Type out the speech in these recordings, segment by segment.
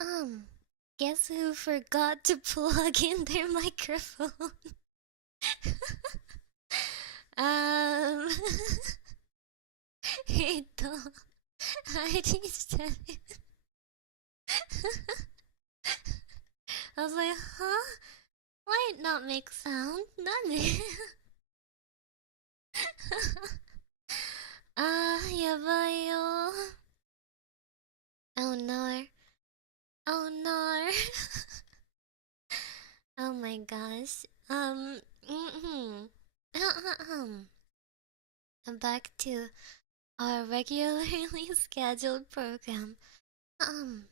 Um, guess who forgot to plug in their microphone? um, ありしたね。I was like, huh? Why it not make sound? なんでやばいよ。Oh no. Oh no. Oh my gosh. Back to our regularly scheduled program. Um,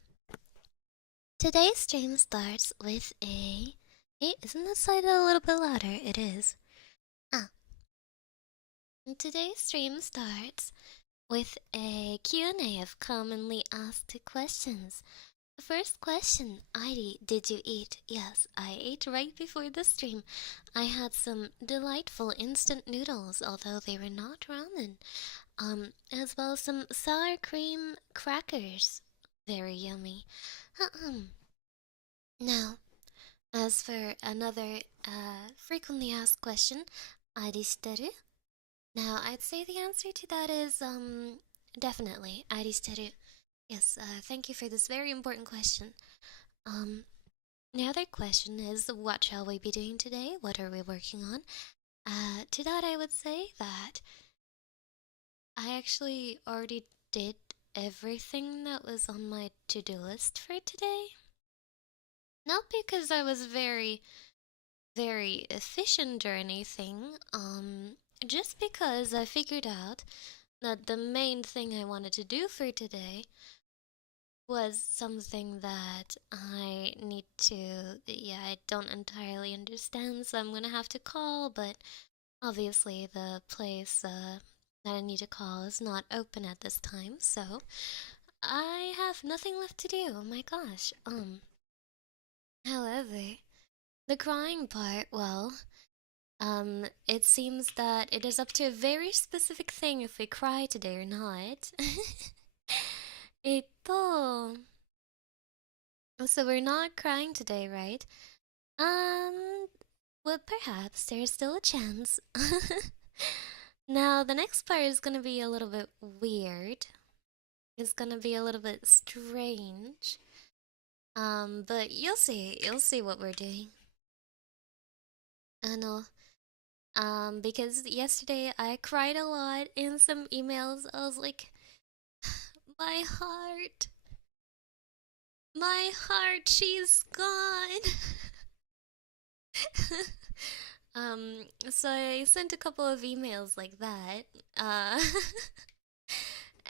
Today's stream starts with a. Hey, isn't this side a little bit louder? It is. Ah. Today's stream starts with a Q&A of commonly asked questions. The first question, Heidi, did you eat? Yes, I ate right before the stream. I had some delightful instant noodles, although they were not ramen. As well as some sour cream crackers. Very yummy. Now, as for another frequently asked question, Arishiteru? Now, I'd say the answer to that is definitely Arishiteru. Yes, thank you for this very important question. Um, the other question is, what shall we be doing today? What are we working on? To that, I would say that I actually already did everything that was on my to-do list for today. Not because I was very, very efficient or anything, just because I figured out that the main thing I wanted to do for today was something that I need to, yeah, I don't entirely understand, so I'm gonna have to call, but obviously the place that I need to call is not open at this time, so I have nothing left to do. Oh my gosh. However, the crying part, well, it seems that it is up to a very specific thing if we cry today or not. えっと、so we're not crying today, right? Well, perhaps there's still a chance. Now, the next part is gonna be a little bit weird. It's gonna be a little bit strange. But you'll see what we're doing. I know. Because yesterday I cried a lot in some emails. I was like, my heart, she's gone. So I sent a couple of emails like that. Uh,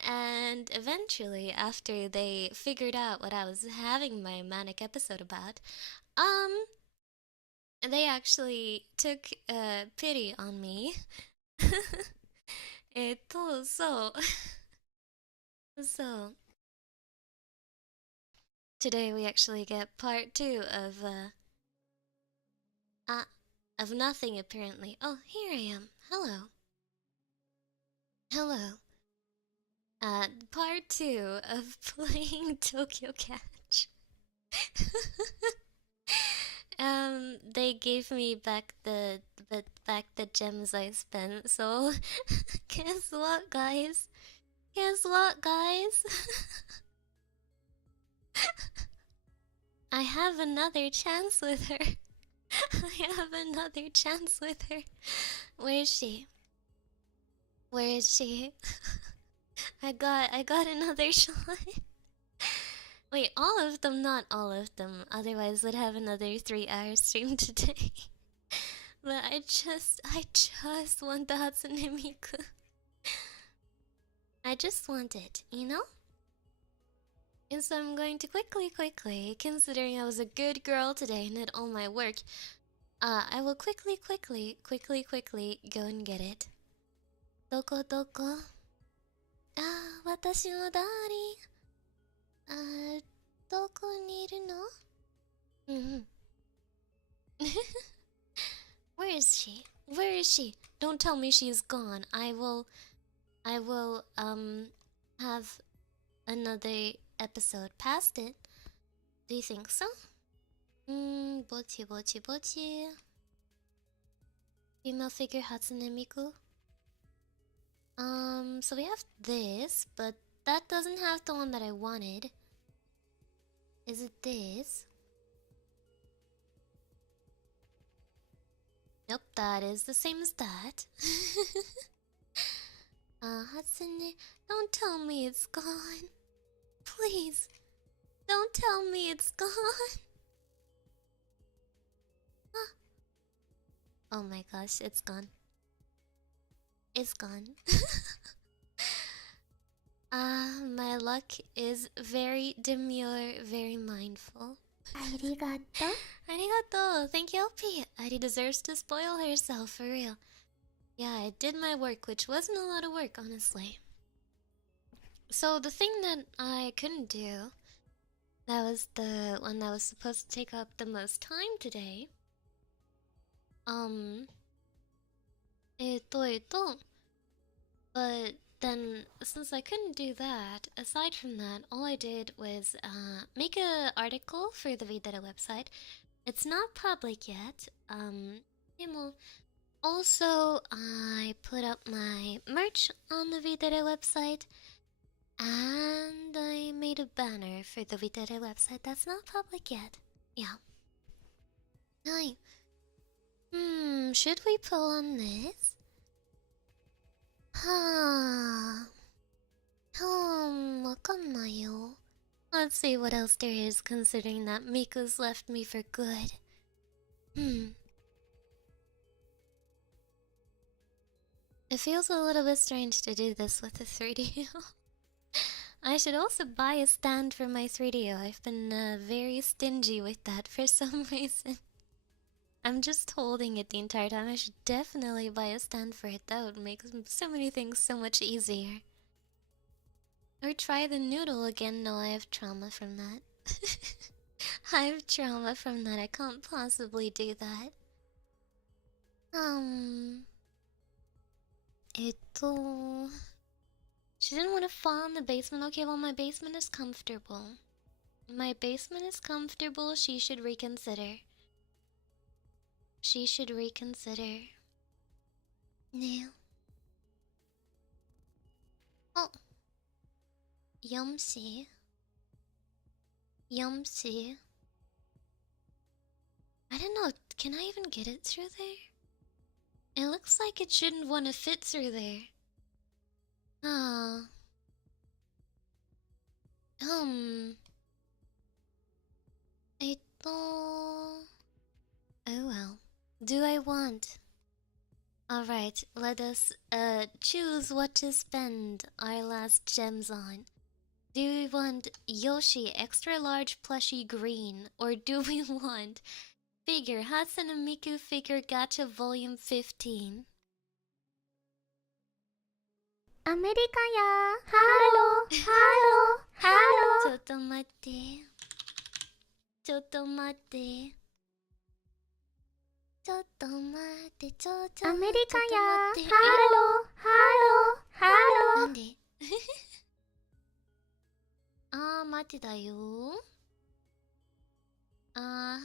and eventually, after they figured out what I was having my manic episode about, um, they actually took pity on me. そう。Today we actually get part two uh, of nothing apparently. Oh, here I am. Hello. Hello. Part two of playing Tokyo Catch. They gave me back the gems I spent. So, guess what, guys? Guess what, guys? I have another chance with her. I have another chance with her. Where is she? Where is she? I got another shot. Wait, all of them? Not all of them. Otherwise, we'd have another 3-hour stream today. But I just want the Hatsune Miku. I just want it, you know? And so I'm going to quickly, considering I was a good girl today and did all my work, I will quickly go and get it. Doko doko? Watashi no dari. Doko ni iru no? Where is she? Where is she? Don't tell me she's gone. I will, have another episode past it. Do you think so? Bochi bochi bochi. Female figure Hatsune Miku. So we have this, but that doesn't have the one that I wanted. Is it this? Nope, that is the same as that. Hatsune, don't tell me it's gone. Please, don't tell me it's gone. Ah. Oh my gosh, it's gone. It's gone. My luck is very demure, very mindful. Arigato. Arigato. Thank you, LP. Ari deserves to spoil herself, for real. Yeah, I did my work, which wasn't a lot of work, honestly. So the thing that I couldn't do, that was the one that was supposed to take up the most time today. But then, since I couldn't do that, aside from that, all I did was make an article for the V-Dere website. It's not public yet. Also, I put up my merch on the V-Dere website, and I made a banner for the V-Dere website that's not public yet. Yeah. Hi. Should we pull on this? Wakannayo. Let's see what else there is, considering that Miku's left me for good. It feels a little bit strange to do this with a 3DO. I should also buy a stand for my 3DO. I've been very stingy with that for some reason. I'm just holding it the entire time. I should definitely buy a stand for it. That would make so many things so much easier. Or try the noodle again. No, I have trauma from that. I have trauma from that. I can't possibly do that. She didn't want to fall in the basement. Okay, well, my basement is comfortable. My basement is comfortable. She should reconsider. She should reconsider. No. Oh. Yumsy. Yumsy. I don't know. Can I even get it through there? It looks like it shouldn't want to fit through there. Ah. Oh well. Do I want? Alright, let us choose what to spend our last gems on. Do we want Yoshi extra large plushie green, or do we want figure Hatsune Miku figure gacha volume 15? America ya. Hello. Hello. Hello. ちょっと待って。ちょっと待って。ちょっと待って、ちょっと待って。アメリカや。ハロー、ハロー、ハロー。なんで待ってたよ。あ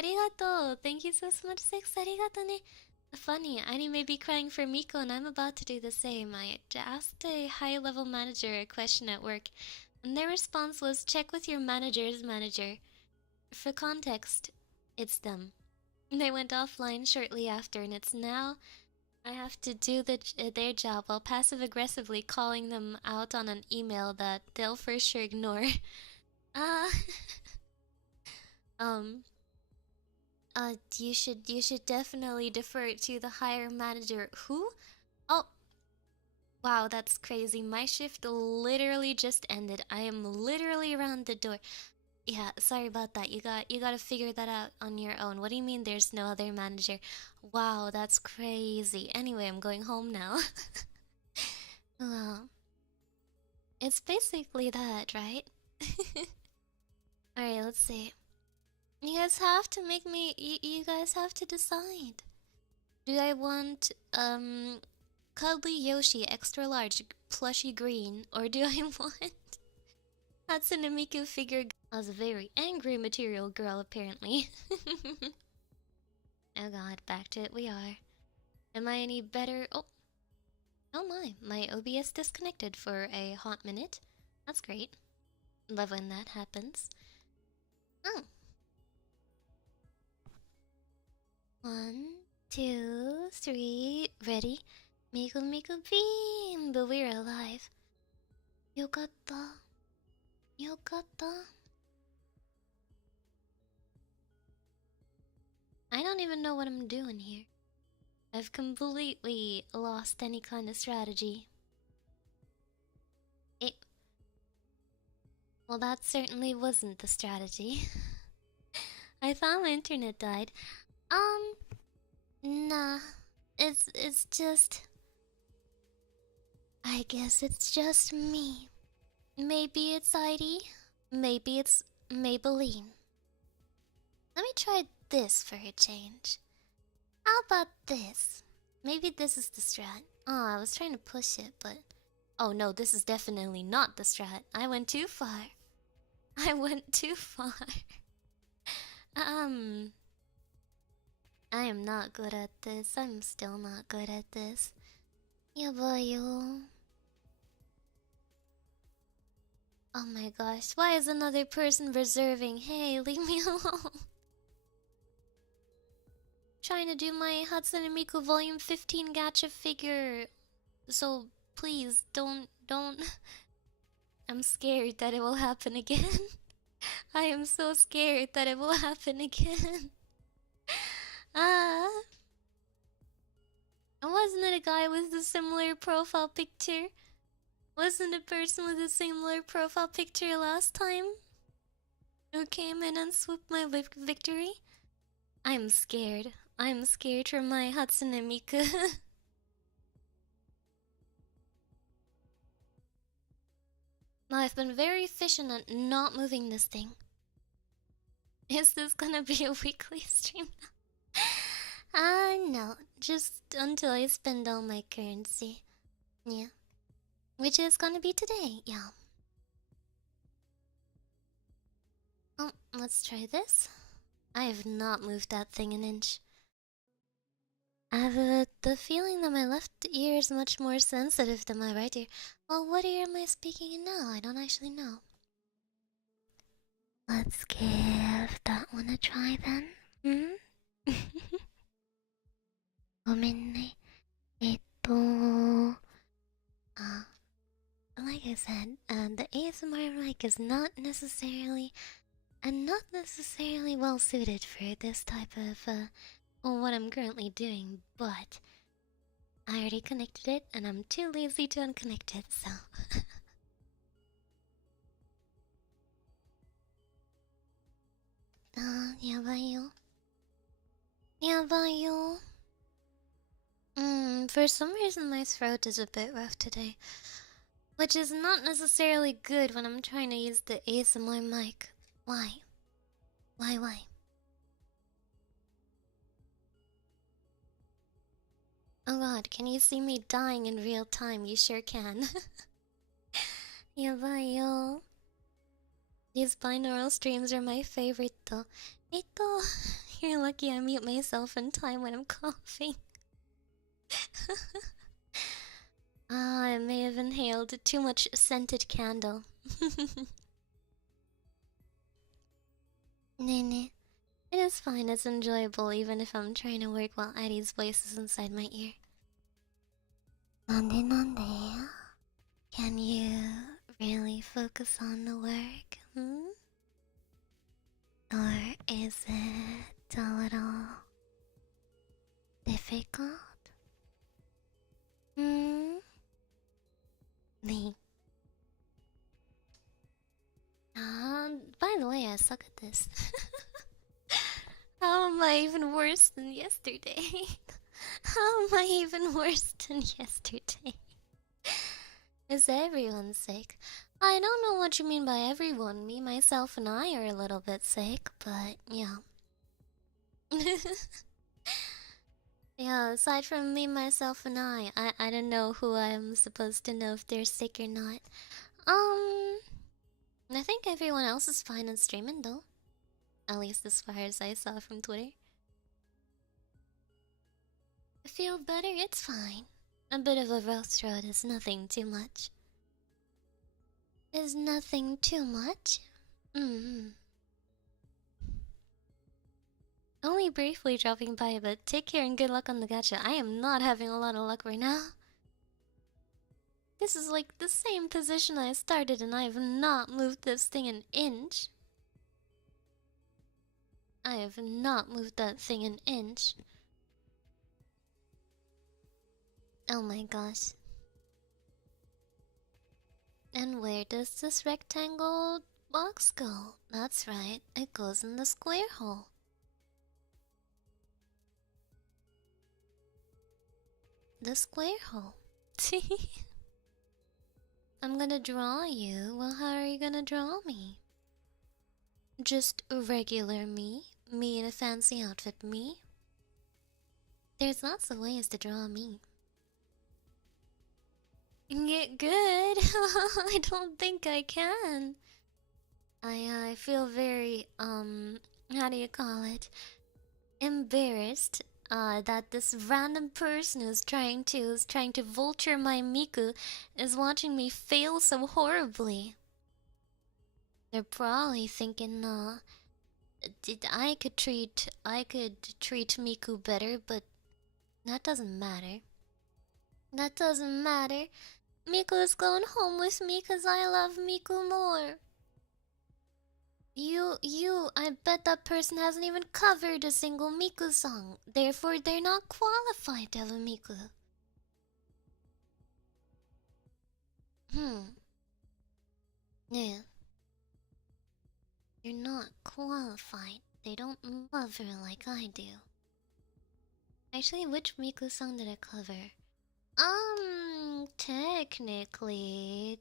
りがとう。Thank you so much, Six. ありがとね。Funny, Annie may be crying for Miko, and I'm about to do the same. I asked a high-level manager a question at work, and their response was, check with your manager's manager. For context, it's them. They went offline shortly after, and it's now I have to do their job while passive-aggressively calling them out on an email that they'll for sure ignore. You should definitely defer to the higher manager. Who? Oh, wow, that's crazy. My shift literally just ended. I am literally around the door. Yeah, sorry about that. You gotta figure that out on your own. What do you mean there's no other manager? Wow, that's crazy. Anyway, I'm going home now. Well, it's basically that, right? Alright, let's see. You guys have to make me. You guys have to decide. Do I want Cuddly Yoshi extra large plushy green, or do I want Hatsune Miku figure as a very angry material girl apparently? Oh god, back to it we are. Am I any better? Oh my OBS disconnected for a hot minute. That's great. Love when that happens. Oh. 1, 2, 3, ready? Miku Miku beam, but we're alive. Yokatta. Yokatta. I don't even know what I'm doing here. I've completely lost any kind of strategy. Well, that certainly wasn't the strategy. I thought my internet died. Nah. It's just... I guess it's just me. Maybe it's ID. Maybe it's Maybelline. Let me try this for a change. How about this? Maybe this is the strat. Oh, I was trying to push it, but... Oh no, this is definitely not the strat. I went too far. I went too far. I am not good at this. I'm still not good at this. Yabayo. Oh my gosh, why is another person reserving? Hey, leave me alone. Trying to do my Hatsune Miku Volume 15 gacha figure. So please don't. I'm scared that it will happen again. I am so scared that it will happen again. Wasn't it a guy with a similar profile picture? Wasn't a person with a similar profile picture last time who came in and swooped my victory? I'm scared. I'm scared for my Hatsune Miku. I've been very efficient at not moving this thing. Is this gonna be a weekly stream now? No. Just until I spend all my currency. Yeah. Which is gonna be today, yeah. Oh, let's try this. I have not moved that thing an inch. I have the feeling that my left ear is much more sensitive than my right ear. Well, what ear am I speaking in now? I don't actually know. Let's give that one a try then. Like I said, the ASMR mic is not necessarily well suited for this type of what I'm currently doing, but I already connected it and I'm too lazy to unconnect it, so yabayo. Yabayo. For some reason my throat is a bit rough today. Which is not necessarily good when I'm trying to use the ASMR mic. Why? Why? Oh god, can you see me dying in real time? You sure can. Yabayo. These binaural streams are my favorite though. You're lucky I mute myself in time when I'm coughing. I may have inhaled too much scented candle. Nene. It is fine, it's enjoyable even if I'm trying to work while Addie's voice is inside my ear. Nande? Can you really focus on the work, Or is it a little difficult? Me. By the way, I suck at this. How am I even worse than yesterday? How am I even worse than yesterday? Is everyone sick? I don't know what you mean by everyone. Me, myself, and I are a little bit sick, but yeah. Yeah, aside from me, myself, and I don't know who I'm supposed to know if they're sick or not. Um, I think everyone else is fine and streaming though. At least as far as I saw from Twitter. I feel better, it's fine. A bit of a rough throat is nothing too much. Is nothing too much? Mm. Only briefly dropping by, but take care and good luck on the gacha. I am not having a lot of luck right now. This is like the same position I started and I have not moved this thing an inch. I have not moved that thing an inch. Oh my gosh. And where does this rectangle box go? That's right, it goes in the square hole. The square hole. I'm gonna draw you. Well, how are you gonna draw me? Just a regular me? Me in a fancy outfit me? There's lots of ways to draw me. Get good. I don't think I can. I feel very how do you call it? Embarrassed that this random person who's trying to vulture my Miku is watching me fail so horribly. They're probably thinking I could treat Miku better, but that doesn't matter. That doesn't matter. Miku is going home with me because I love Miku more. I bet that person hasn't even covered a single Miku song. Therefore, they're not qualified to have a Miku. Yeah. You're not qualified. They don't love her like I do. Actually, which Miku song did I cover? Technically.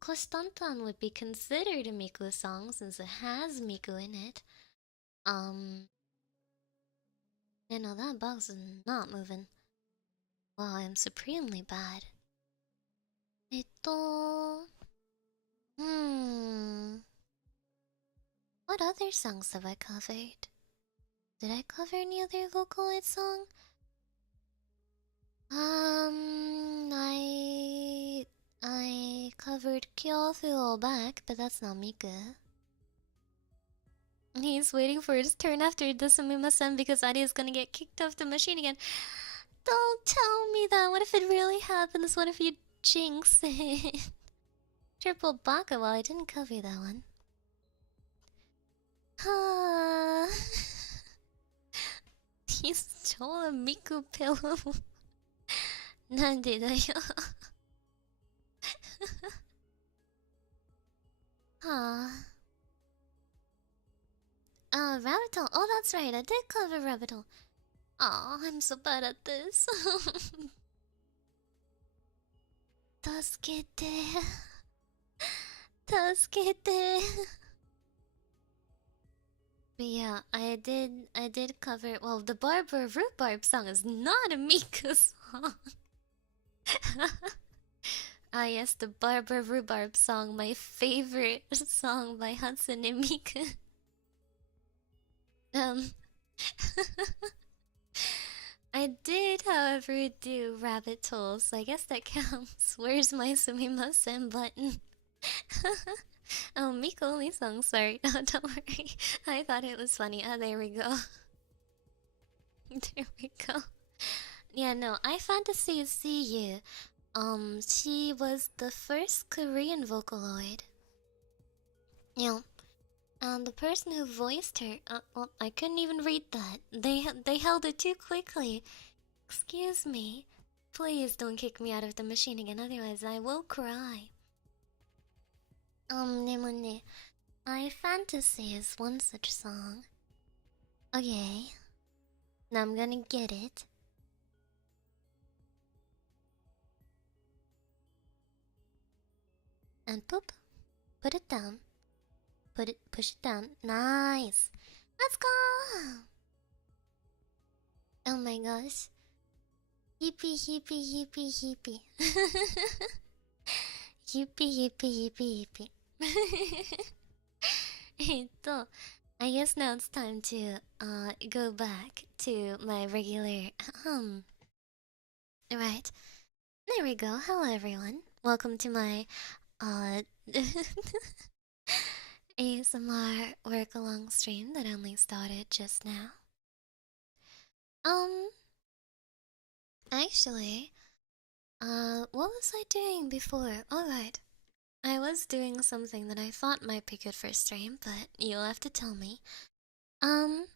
Kostantan would be considered a Miku song since it has Miku in it. You know, that box is not moving. Wow, I'm supremely bad. What other songs have I covered? Did I cover any other Vocaloid song? I covered Kyofu back, but that's not Mika. He's waiting for his turn after Dasumima-san because Adi is gonna get kicked off the machine again. Don't tell me that. What if it really happens? What if you jinx it? Triple Baka, well, I didn't cover that one. He stole a Miku pillow. なんでだよ。Rabbitol. Oh, that's right. I did cover Rabbitol. Aw, I'm so bad at this. 助けて。助けて。But yeah, I did cover. Well, the Barber Rhubarb song is not a Miku song. Ah, yes, the Barber Rhubarb song, my favorite song by Hatsune Miku. I did, however, do rabbit hole, so I guess that counts. Where's my sumimasen button? Oh, Miku only song, sorry. No, don't worry. I thought it was funny. Ah, there we go. There we go. Yeah, no, I fantasy see you. She was the first Korean Vocaloid. Yeah. And the person who voiced her, well, I couldn't even read that. They held it too quickly. Excuse me. Please don't kick me out of the machine again, otherwise I will cry. でもね, I Fantasy is one such song. Okay. Now I'm gonna get it. And poop. Put it down. Push it down. Nice. Let's go! Oh my gosh. Yippee, yippee, yippee, yippee. Yippee, yippee, yippee, yippee. I guess now it's time to go back to my regular right. There we go. Hello everyone. Welcome to my uh ASMR work along stream that only started just now. Um actually, what was I doing before? Alright. I was doing something that I thought might be good for stream, but you'll have to tell me. Um,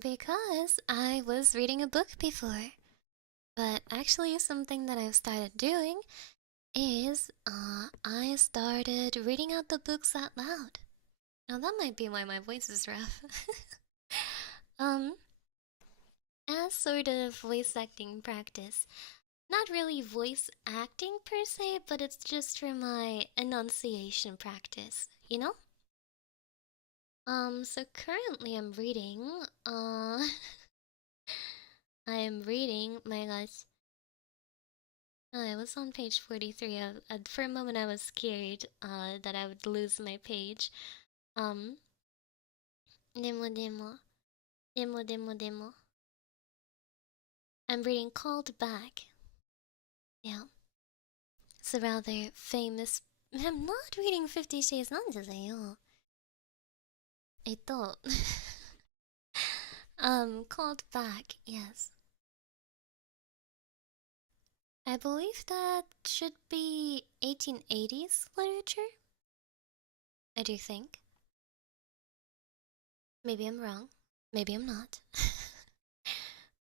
because I was reading a book before. But actually, something that I've started doing is, I started reading out the books out loud. Now, that might be why my voice is rough. um, as sort of voice acting practice. Not really voice acting per se, but it's just for my enunciation practice, you know? So currently I'm reading, I am reading, my gosh. I was on page 43. For a moment I was scared, that I would lose my page. Um, demo, demo, demo, demo, demo. I'm reading Called Back. Yeah. It's a rather famous... I'm not reading 50 Shades Nandeseyo. Ito. Called Back, yes. I believe that should be 1880s literature. I do think. Maybe I'm wrong. Maybe I'm not.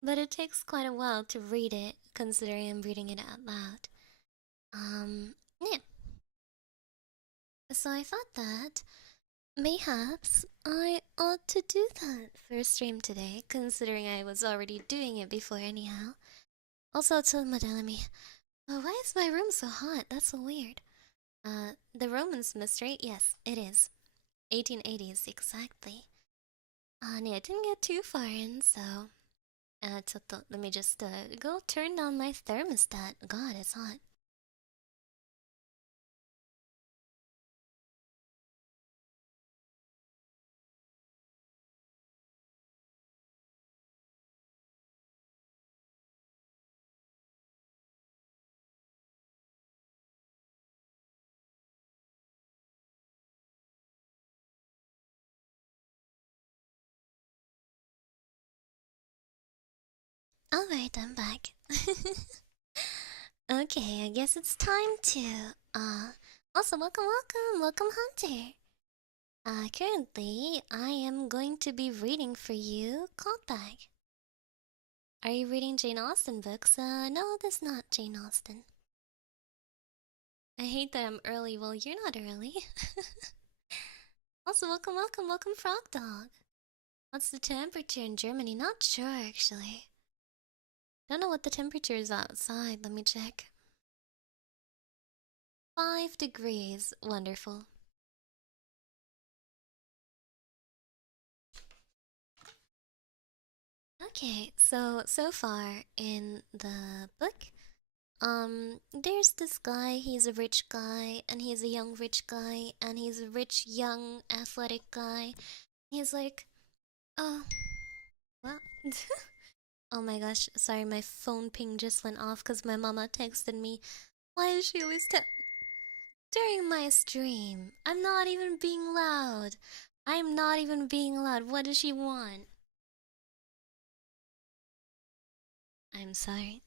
But it takes quite a while to read it, considering I'm reading it out loud. Yeah. So I thought that mayhaps I ought to do that for a stream today, considering I was already doing it before anyhow. Also, to Madelami, oh, why is my room so hot? That's so weird. The Romance mystery? Yes, it is. 1880s, exactly. Yeah, I didn't get too far in, so... let me just, go turn down my thermostat. God, it's hot. Alright, I'm back. Okay, I guess it's time to, also welcome Hunter. Currently, I am going to be reading for you Callback. Are you reading Jane Austen books? No, that's not Jane Austen. I hate that I'm early. Well, you're not early. Also, welcome Frog Dog. What's the temperature in Germany? Not sure, actually. Don't know what the temperature is outside. Let me check. 5 degrees. Wonderful. Okay, so far in the book, there's this guy, he's a rich guy, and he's a young rich guy, and he's a rich, young, athletic guy. He's like, oh, well, oh my gosh, sorry, my phone ping just went off because my mama texted me. Why does she always during my stream? I'm not even being loud. I'm not even being loud. What does she want? I'm sorry.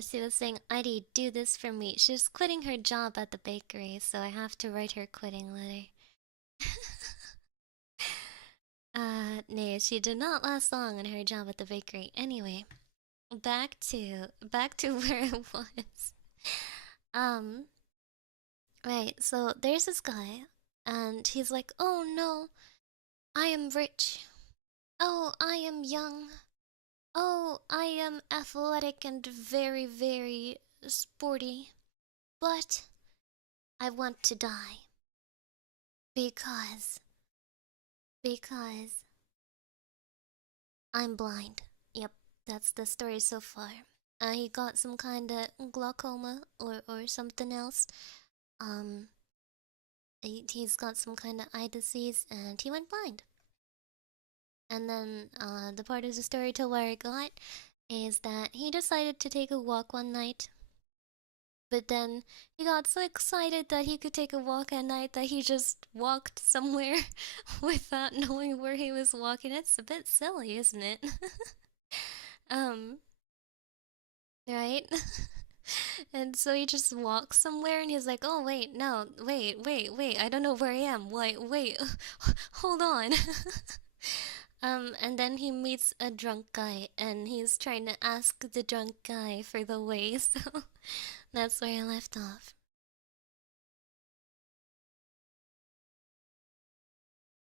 She was saying, Adi, do this for me. She's quitting her job at the bakery, so I have to write her quitting letter. No, she did not last long in her job at the bakery. Anyway, back to where I was. Um, right, so there's this guy, and he's like, oh no, I am rich. Oh, I am young. Oh, I am athletic and very, very sporty. But I want to die. Because I'm blind. Yep, that's the story so far. He got some kind of glaucoma or something else. Um, he's got some kind of eye disease and he went blind. And then the part of the story to where I got is that he decided to take a walk one night. But then he got so excited that he could take a walk at night that he just walked somewhere without knowing where he was walking. It's a bit silly, isn't it? um, right? And so he just walks somewhere and he's like, oh, wait, no, wait, I don't know where I am. Wait, hold on. And then he meets a drunk guy and he's trying to ask the drunk guy for the way, so that's where I left off.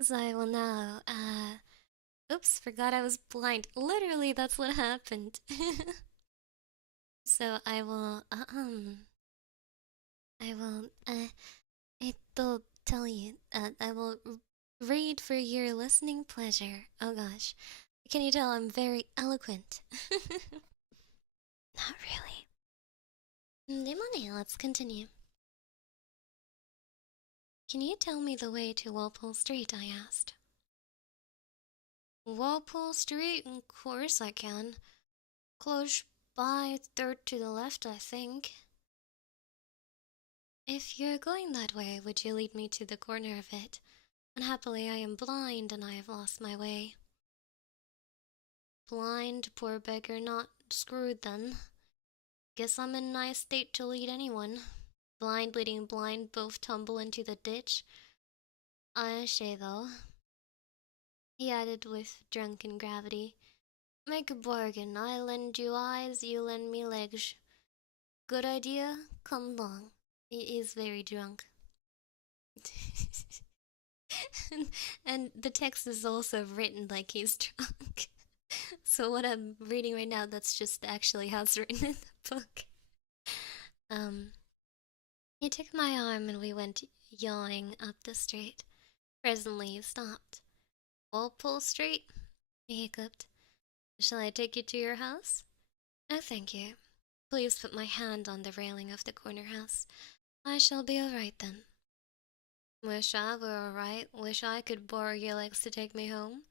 So I will now, oops, forgot I was blind. Literally, that's what happened. So I will, it'll tell you, I will read for your listening pleasure. Oh gosh. Can you tell I'm very eloquent? Not really. Demone, let's continue. Can you tell me the way to Walpole Street? I asked. Walpole Street? Of course I can. Close by, third to the left, I think. If you're going that way, would you lead me to the corner of it? Unhappily, I am blind and I have lost my way. Blind, poor beggar, not screwed then. Guess I'm in a nice state to lead anyone. Blind leading blind, both tumble into the ditch. I say though, he added with drunken gravity. Make a bargain. I lend you eyes, you lend me legs. Good idea? Come along. He is very drunk. and the text is also written like he's drunk. So what I'm reading right now, that's just actually how it's written in the book. He took my arm and we went yawing up the street. Presently he stopped. Walpole Street? He hiccuped. Shall I take you to your house? No, thank you. Please put my hand on the railing of the corner house. I shall be all right then. Wish I were all right. Wish I could borrow your legs to take me home,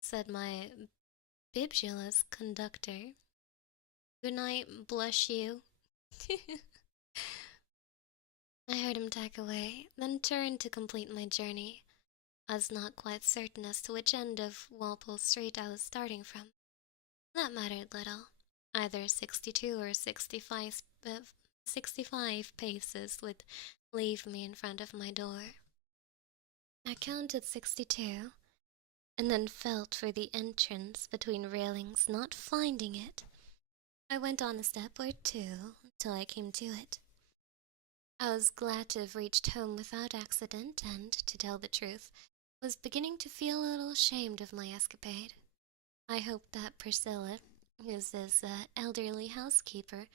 said my bibulous conductor. Good night, bless you. I heard him tack away, then turned to complete my journey. I was not quite certain as to which end of Walpole Street I was starting from. That mattered little. Either 62 or 65 paces would leave me in front of my door. I counted 62, and then felt for the entrance between railings, not finding it. I went on a step or two till I came to it. I was glad to have reached home without accident, and, to tell the truth, was beginning to feel a little ashamed of my escapade. I hoped that Priscilla, who's his elderly housekeeper,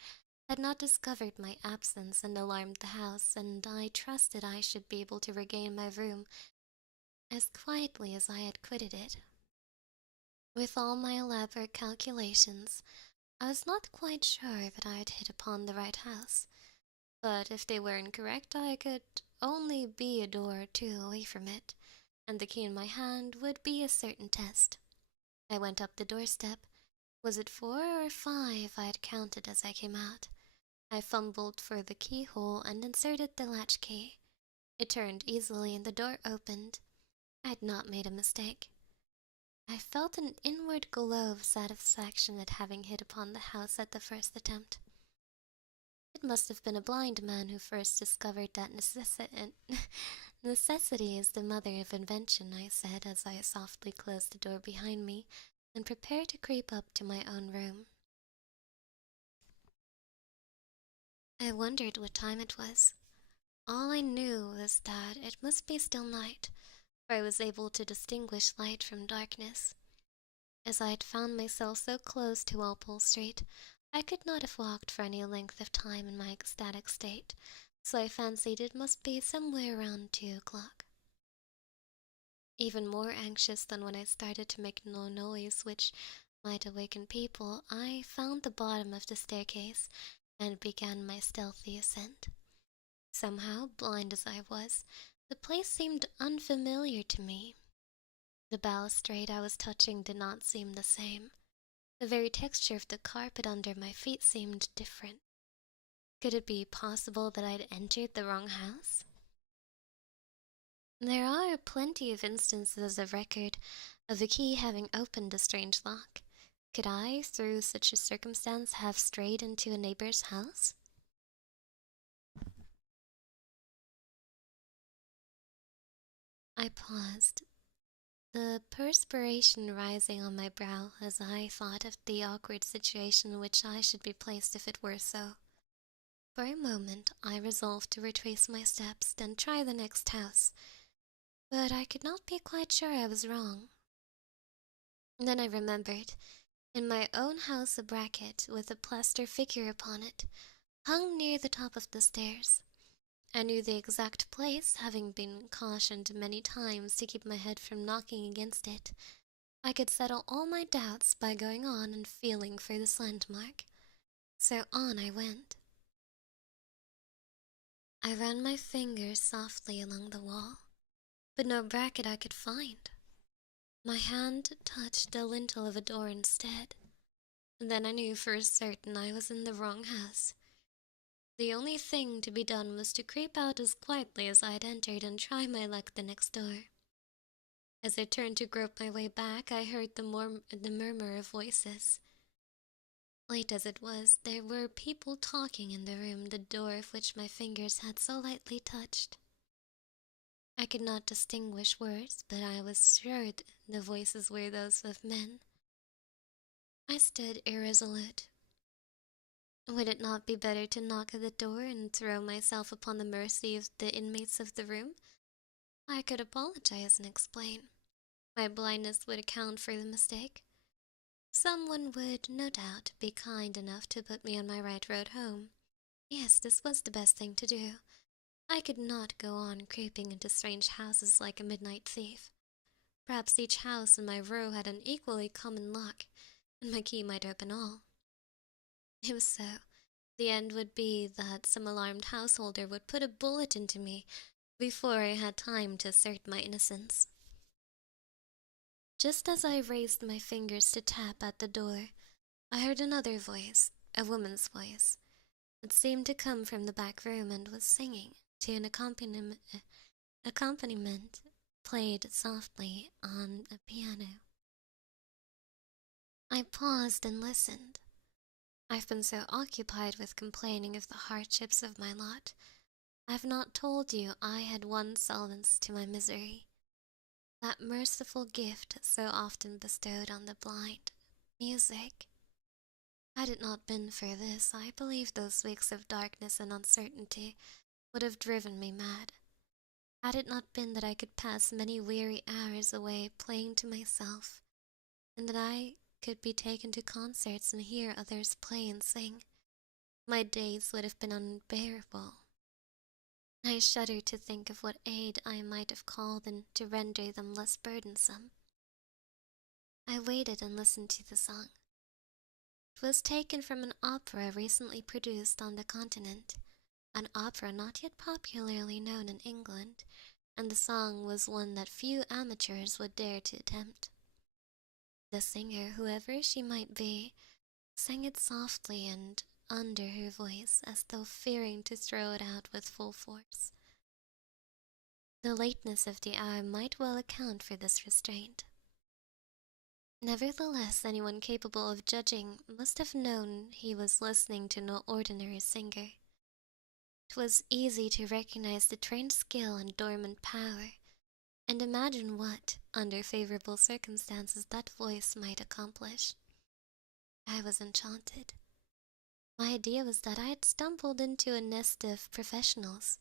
had not discovered my absence and alarmed the house, and I trusted I should be able to regain my room as quietly as I had quitted it. With all my elaborate calculations, I was not quite sure that I had hit upon the right house, but if they were incorrect, I could only be a door or two away from it, and the key in my hand would be a certain test. I went up the doorstep. Was it 4 or 5 I had counted as I came out? I fumbled for the keyhole and inserted the latchkey. It turned easily and the door opened. I had not made a mistake. I felt an inward glow of satisfaction at having hit upon the house at the first attempt. It must have been a blind man who first discovered that necessity is the mother of invention, I said as I softly closed the door behind me and prepared to creep up to my own room. I wondered what time it was. All I knew was that it must be still night, for I was able to distinguish light from darkness. As I had found myself so close to Walpole Street, I could not have walked for any length of time in my ecstatic state, so I fancied it must be somewhere around 2 o'clock. Even more anxious than when I started to make no noise, which might awaken people, I found the bottom of the staircase and began my stealthy ascent. Somehow, blind as I was, the place seemed unfamiliar to me. The balustrade I was touching did not seem the same. The very texture of the carpet under my feet seemed different. Could it be possible that I'd entered the wrong house? There are plenty of instances of record of the key having opened a strange lock. Could I, through such a circumstance, have strayed into a neighbor's house? I paused, the perspiration rising on my brow as I thought of the awkward situation in which I should be placed if it were so. For a moment I resolved to retrace my steps and try the next house, but I could not be quite sure I was wrong. Then I remembered, in my own house, a bracket with a plaster figure upon it hung near the top of the stairs. I knew the exact place, having been cautioned many times to keep my head from knocking against it. I could settle all my doubts by going on and feeling for this landmark. So on I went. I ran my fingers softly along the wall, but no bracket I could find. My hand touched the lintel of a door instead. Then I knew for certain I was in the wrong house. The only thing to be done was to creep out as quietly as I had entered and try my luck the next door. As I turned to grope my way back, I heard the murmur of voices. Late as it was, there were people talking in the room, the door of which my fingers had so lightly touched. I could not distinguish words, but I was sure the voices were those of men. I stood irresolute. Would it not be better to knock at the door and throw myself upon the mercy of the inmates of the room? I could apologize and explain. My blindness would account for the mistake. Someone would, no doubt, be kind enough to put me on my right road home. Yes, this was the best thing to do. I could not go on creeping into strange houses like a midnight thief. Perhaps each house in my row had an equally common lock, and my key might open all. It was so. The end would be that some alarmed householder would put a bullet into me before I had time to assert my innocence. Just as I raised my fingers to tap at the door, I heard another voice, a woman's voice. It seemed to come from the back room and was singing to an accompaniment played softly on a piano. I paused and listened. I've been so occupied with complaining of the hardships of my lot, I've not told you I had one solace to my misery, that merciful gift so often bestowed on the blind, music. Had it not been for this, I believe those weeks of darkness and uncertainty would have driven me mad. Had it not been that I could pass many weary hours away playing to myself, and that I could be taken to concerts and hear others play and sing, my days would have been unbearable. I shudder to think of what aid I might have called in to render them less burdensome. I waited and listened to the song. It was taken from an opera recently produced on the continent, an opera not yet popularly known in England, and the song was one that few amateurs would dare to attempt. The singer, whoever she might be, sang it softly and under her voice as though fearing to throw it out with full force. The lateness of the hour might well account for this restraint. Nevertheless, anyone capable of judging must have known he was listening to no ordinary singer. It was easy to recognize the trained skill and dormant power, and imagine what, under favorable circumstances, that voice might accomplish. I was enchanted. My idea was that I had stumbled into a nest of professionals,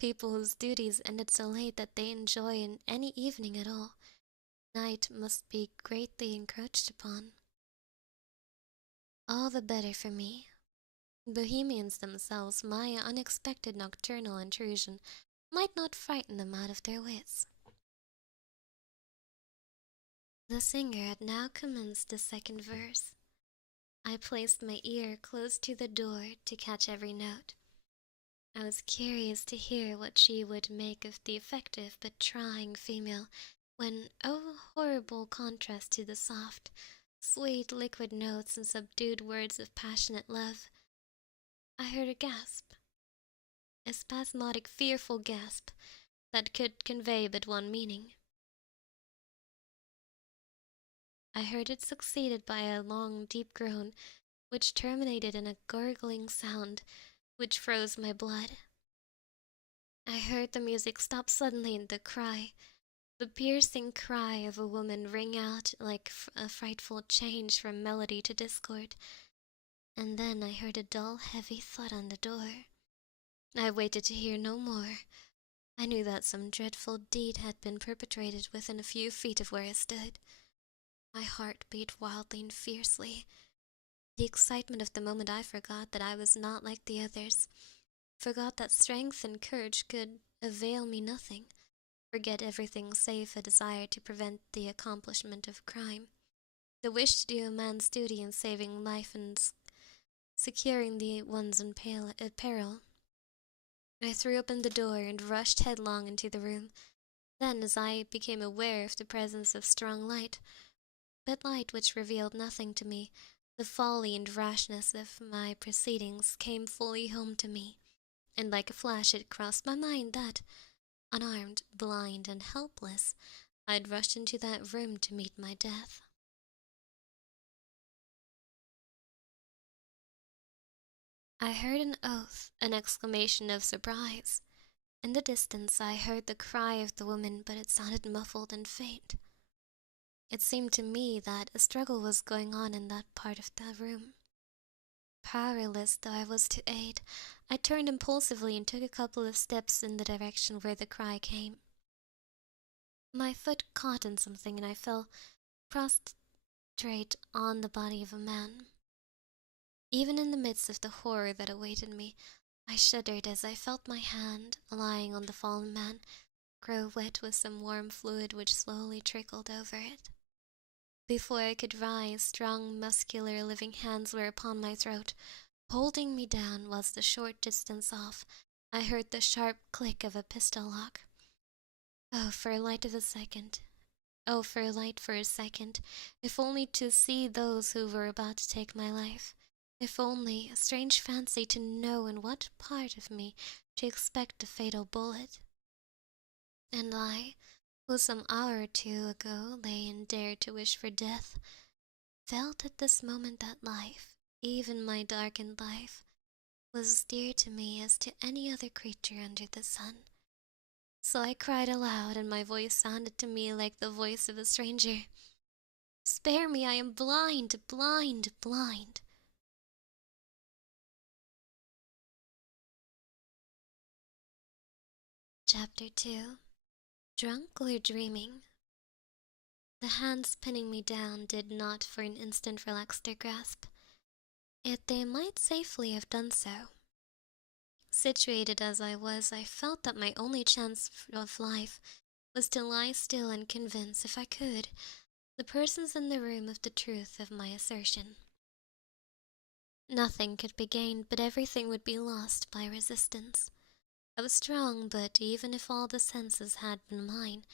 people whose duties ended so late that they enjoy in any evening at all. Night must be greatly encroached upon. All the better for me. Bohemians themselves, my unexpected nocturnal intrusion might not frighten them out of their wits. The singer had now commenced the second verse. I placed my ear close to the door to catch every note. I was curious to hear what she would make of the effective but trying female when, oh horrible contrast to the soft, sweet liquid notes and subdued words of passionate love, I heard a gasp. A spasmodic, fearful gasp that could convey but one meaning. I heard it succeeded by a long, deep groan, which terminated in a gurgling sound which froze my blood. I heard the music stop suddenly and the piercing cry of a woman ring out like a frightful change from melody to discord. And then I heard a dull, heavy thud on the door. I waited to hear no more. I knew that some dreadful deed had been perpetrated within a few feet of where I stood. My heart beat wildly and fiercely. The excitement of the moment, I forgot that I was not like the others, forgot that strength and courage could avail me nothing, forget everything save a desire to prevent the accomplishment of crime, the wish to do a man's duty in saving life and securing the ones in peril. I threw open the door and rushed headlong into the room. Then, as I became aware of the presence of strong light, but light which revealed nothing to me, the folly and rashness of my proceedings came fully home to me, and like a flash it crossed my mind that, unarmed, blind, and helpless, I'd rushed into that room to meet my death. I heard an oath, an exclamation of surprise. In the distance I heard the cry of the woman, but it sounded muffled and faint. It seemed to me that a struggle was going on in that part of the room. Powerless though I was to aid, I turned impulsively and took a couple of steps in the direction where the cry came. My foot caught in something and I fell prostrate on the body of a man. Even in the midst of the horror that awaited me, I shuddered as I felt my hand, lying on the fallen man, grow wet with some warm fluid which slowly trickled over it. Before I could rise, strong, muscular, living hands were upon my throat, holding me down, whilst a short distance off I heard the sharp click of a pistol lock. Oh, for a light of a second. Oh, for a light for a second, if only to see those who were about to take my life. If only, a strange fancy, to know in what part of me to expect a fatal bullet. And I, who some hour or two ago lay and dared to wish for death, felt at this moment that life, even my darkened life, was as dear to me as to any other creature under the sun. So I cried aloud, and my voice sounded to me like the voice of a stranger. "Spare me, I am blind, blind, blind." Chapter 2. Drunk or Dreaming? The hands pinning me down did not for an instant relax their grasp, yet they might safely have done so. Situated as I was, I felt that my only chance of life was to lie still and convince, if I could, the persons in the room of the truth of my assertion. Nothing could be gained, but everything would be lost by resistance. I was strong, but even if all the senses had been mine,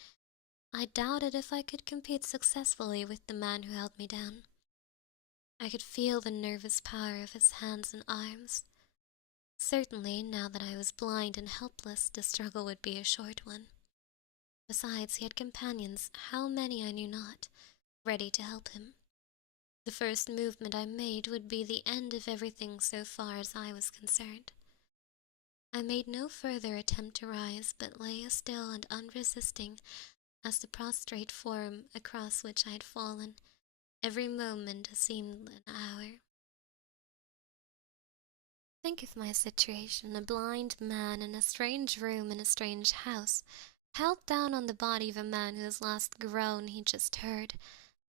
I doubted if I could compete successfully with the man who held me down. I could feel the nervous power of his hands and arms. Certainly, now that I was blind and helpless, the struggle would be a short one. Besides, he had companions, how many I knew not, ready to help him. The first movement I made would be the end of everything so far as I was concerned. I made no further attempt to rise, but lay as still and unresisting as the prostrate form across which I had fallen. Every moment seemed an hour. Think of my situation, a blind man in a strange room in a strange house, held down on the body of a man whose last groan he just heard,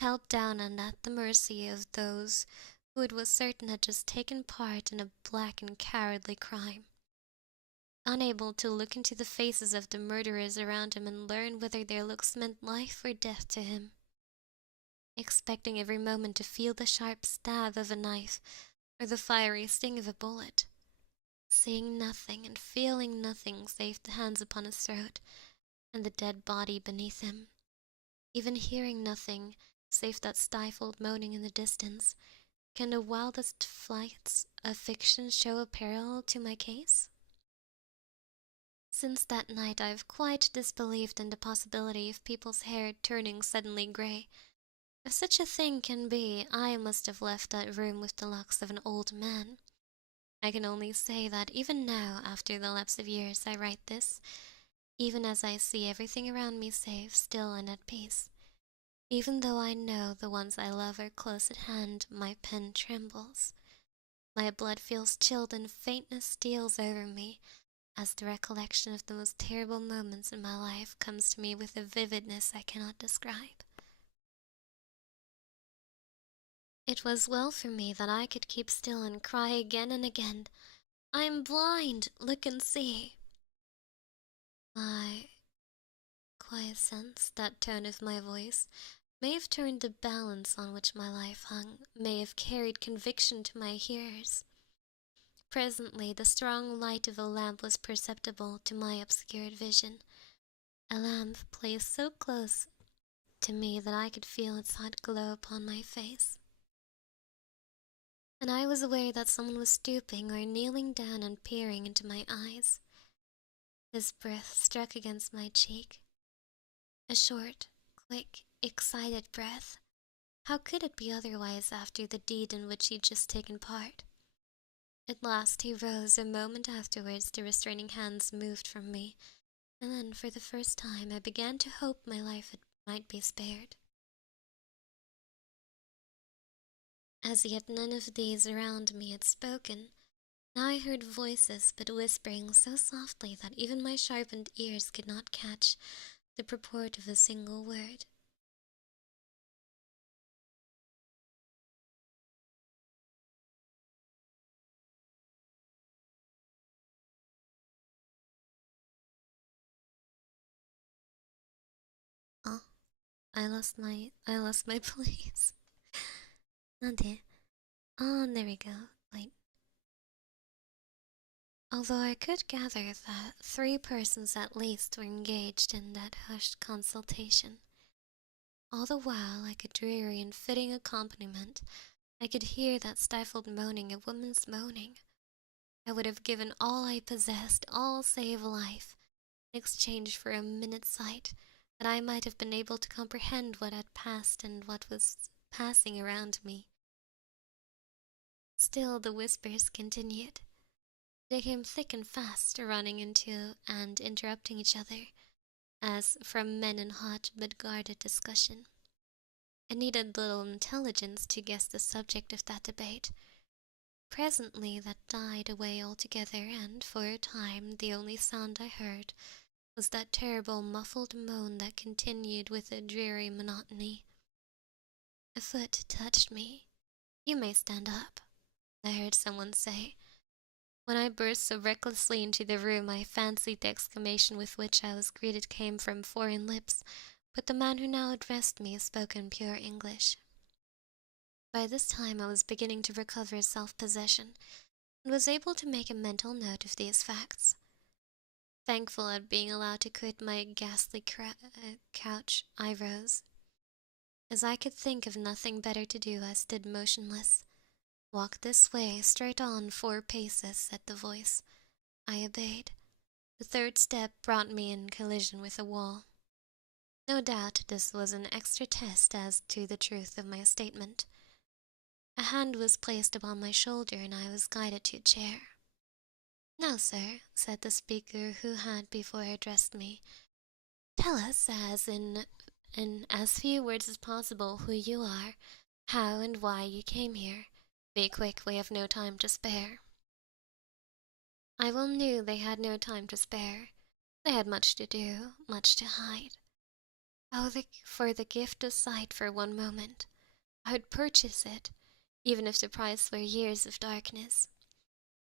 held down and at the mercy of those who it was certain had just taken part in a black and cowardly crime. Unable to look into the faces of the murderers around him and learn whether their looks meant life or death to him. expecting every moment to feel the sharp stab of a knife or the fiery sting of a bullet, seeing nothing and feeling nothing save the hands upon his throat and the dead body beneath him, even hearing nothing save that stifled moaning in the distance. Can the wildest flights of fiction show a parallel to my case? Since that night I have quite disbelieved in the possibility of people's hair turning suddenly grey. If such a thing can be, I must have left that room with the locks of an old man. I can only say that even now, after the lapse of years, I write this, even as I see everything around me safe, still, and at peace. Even though I know the ones I love are close at hand, my pen trembles. My blood feels chilled and faintness steals over me, as the recollection of the most terrible moments in my life comes to me with a vividness I cannot describe. It was well for me that I could keep still and cry again and again, "I'm blind! Look and see!" My quiescence, that tone of my voice, may have turned the balance on which my life hung, may have carried conviction to my hearers. Presently the strong light of a lamp was perceptible to my obscured vision, a lamp placed so close to me that I could feel its hot glow upon my face. And I was aware that someone was stooping or kneeling down and peering into my eyes. His breath struck against my cheek. A short, quick, excited breath. How could it be otherwise after the deed in which he'd just taken part? At last he rose. A moment afterwards the restraining hands moved from me, and then for the first time I began to hope my life might be spared. As yet none of these around me had spoken. Now I heard voices, but whispering so softly that even my sharpened ears could not catch the purport of a single word. Oh, I lost my place. なんで? Oh, there we go. Wait. Although I could gather that 3 persons at least were engaged in that hushed consultation. All the while, like a dreary and fitting accompaniment, I could hear that stifled moaning, a woman's moaning. I would have given all I possessed, all save life, in exchange for a minute's sight, that I might have been able to comprehend what had passed and what was passing around me. Still the whispers continued. They came thick and fast, running into and interrupting each other, as from men in hot but guarded discussion. It needed little intelligence to guess the subject of that debate. Presently that died away altogether, and for a time the only sound I heard was that terrible muffled moan that continued with a dreary monotony. A foot touched me. "You may stand up," I heard someone say. When I burst so recklessly into the room, I fancied the exclamation with which I was greeted came from foreign lips, but the man who now addressed me spoke in pure English. By this time I was beginning to recover self-possession, and was able to make a mental note of these facts. Thankful at being allowed to quit my ghastly couch, I rose. As I could think of nothing better to do, I stood motionless. "Walk this way, straight on 4 paces," said the voice. I obeyed. The 3rd step brought me in collision with a wall. No doubt this was an extra test as to the truth of my statement. A hand was placed upon my shoulder, and I was guided to a chair. "Now, sir," said the speaker who had before addressed me, "tell us, as in as few words as possible, who you are, how and why you came here. Be quick, we have no time to spare." I well knew they had no time to spare. They had much to do, much to hide. Oh, for the gift of sight for one moment. I would purchase it, even if the price were years of darkness.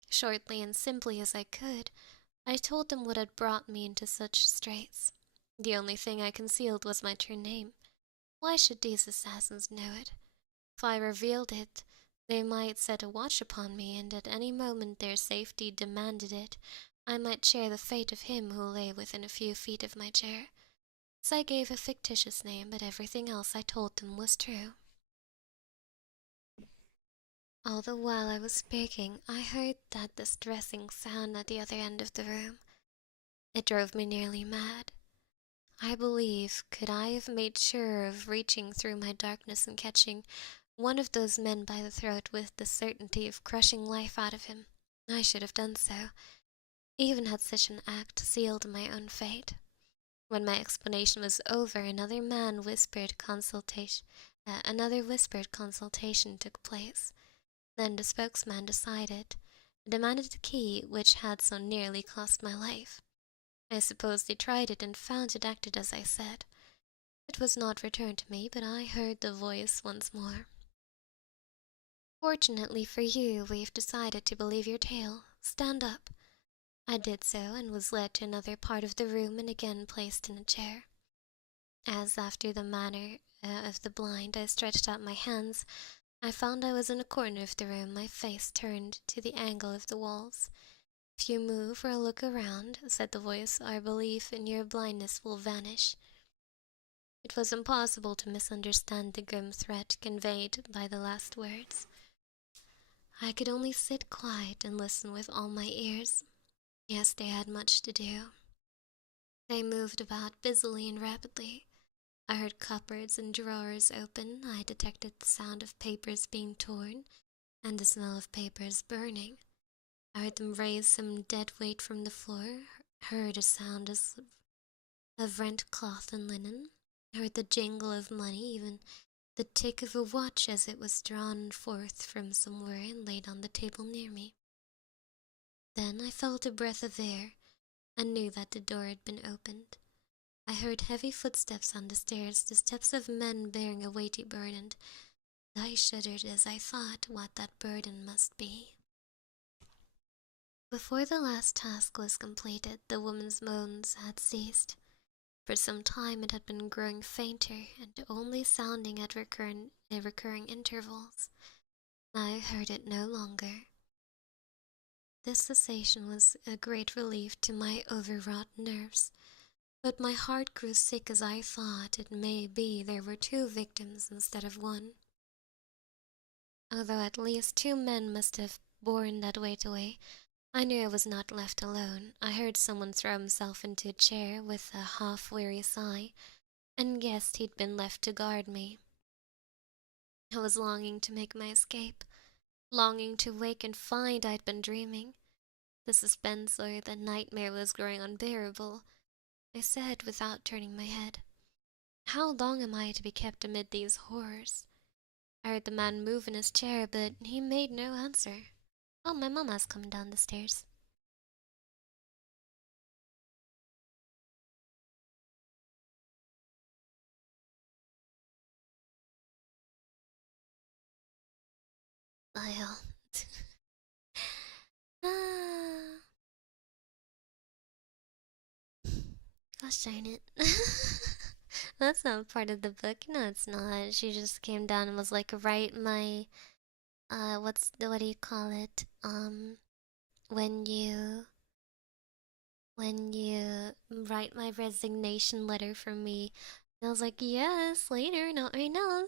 Shortly and simply as I could, I told them what had brought me into such straits. The only thing I concealed was my true name. Why should these assassins know it? If I revealed it, they might set a watch upon me, and at any moment their safety demanded it, I might share the fate of him who lay within a few feet of my chair. So I gave a fictitious name, but everything else I told them was true. All the while I was speaking, I heard that distressing sound at the other end of the room. It drove me nearly mad. I believe, could I have made sure of reaching through my darkness and catching one of those men by the throat with the certainty of crushing life out of him, I should have done so, even had such an act sealed my own fate. When my explanation was over, another whispered consultation took place. Then the spokesman demanded the key which had so nearly cost my life. I suppose they tried it and found it acted as I said. It was not returned to me, but I heard the voice once more. Fortunately for you, we've decided to believe your tale. Stand up. I did so, and was led to another part of the room and again placed in a chair. As after the manner of the blind, I stretched out my hands, I found I was in a corner of the room, my face turned to the angle of the walls. If you move or look around, said the voice, our belief in your blindness will vanish. It was impossible to misunderstand the grim threat conveyed by the last words. I could only sit quiet and listen with all my ears. Yes, they had much to do. They moved about busily and rapidly. I heard cupboards and drawers open. I detected the sound of papers being torn and the smell of papers burning. I heard them raise some dead weight from the floor, heard a sound of rent cloth and linen, heard the jingle of money, even the tick of a watch as it was drawn forth from somewhere and laid on the table near me. Then I felt a breath of air and knew that the door had been opened. I heard heavy footsteps on the stairs, the steps of men bearing a weighty burden. I shuddered as I thought what that burden must be. Before the last task was completed, the woman's moans had ceased. For some time it had been growing fainter and only sounding at recurring intervals. I heard it no longer. This cessation was a great relief to my overwrought nerves, but my heart grew sick as I thought it may be there were 2 victims instead of 1. Although at least 2 men must have borne that weight away, I knew I was not left alone. I heard someone throw himself into a chair with a half-weary sigh, and guessed he'd been left to guard me. I was longing to make my escape, longing to wake and find I'd been dreaming. The suspense or the nightmare was growing unbearable. I said without turning my head, "How long am I to be kept amid these horrors?" I heard the man move in his chair, but he made no answer. Oh, my mamma's coming down the stairs. Well, ah, gosh darn it. That's not part of the book. No, it's not. She just came down and was like, write my, what do you call it? When you, when you write my resignation letter for me. And I was like, yes, later, not right now.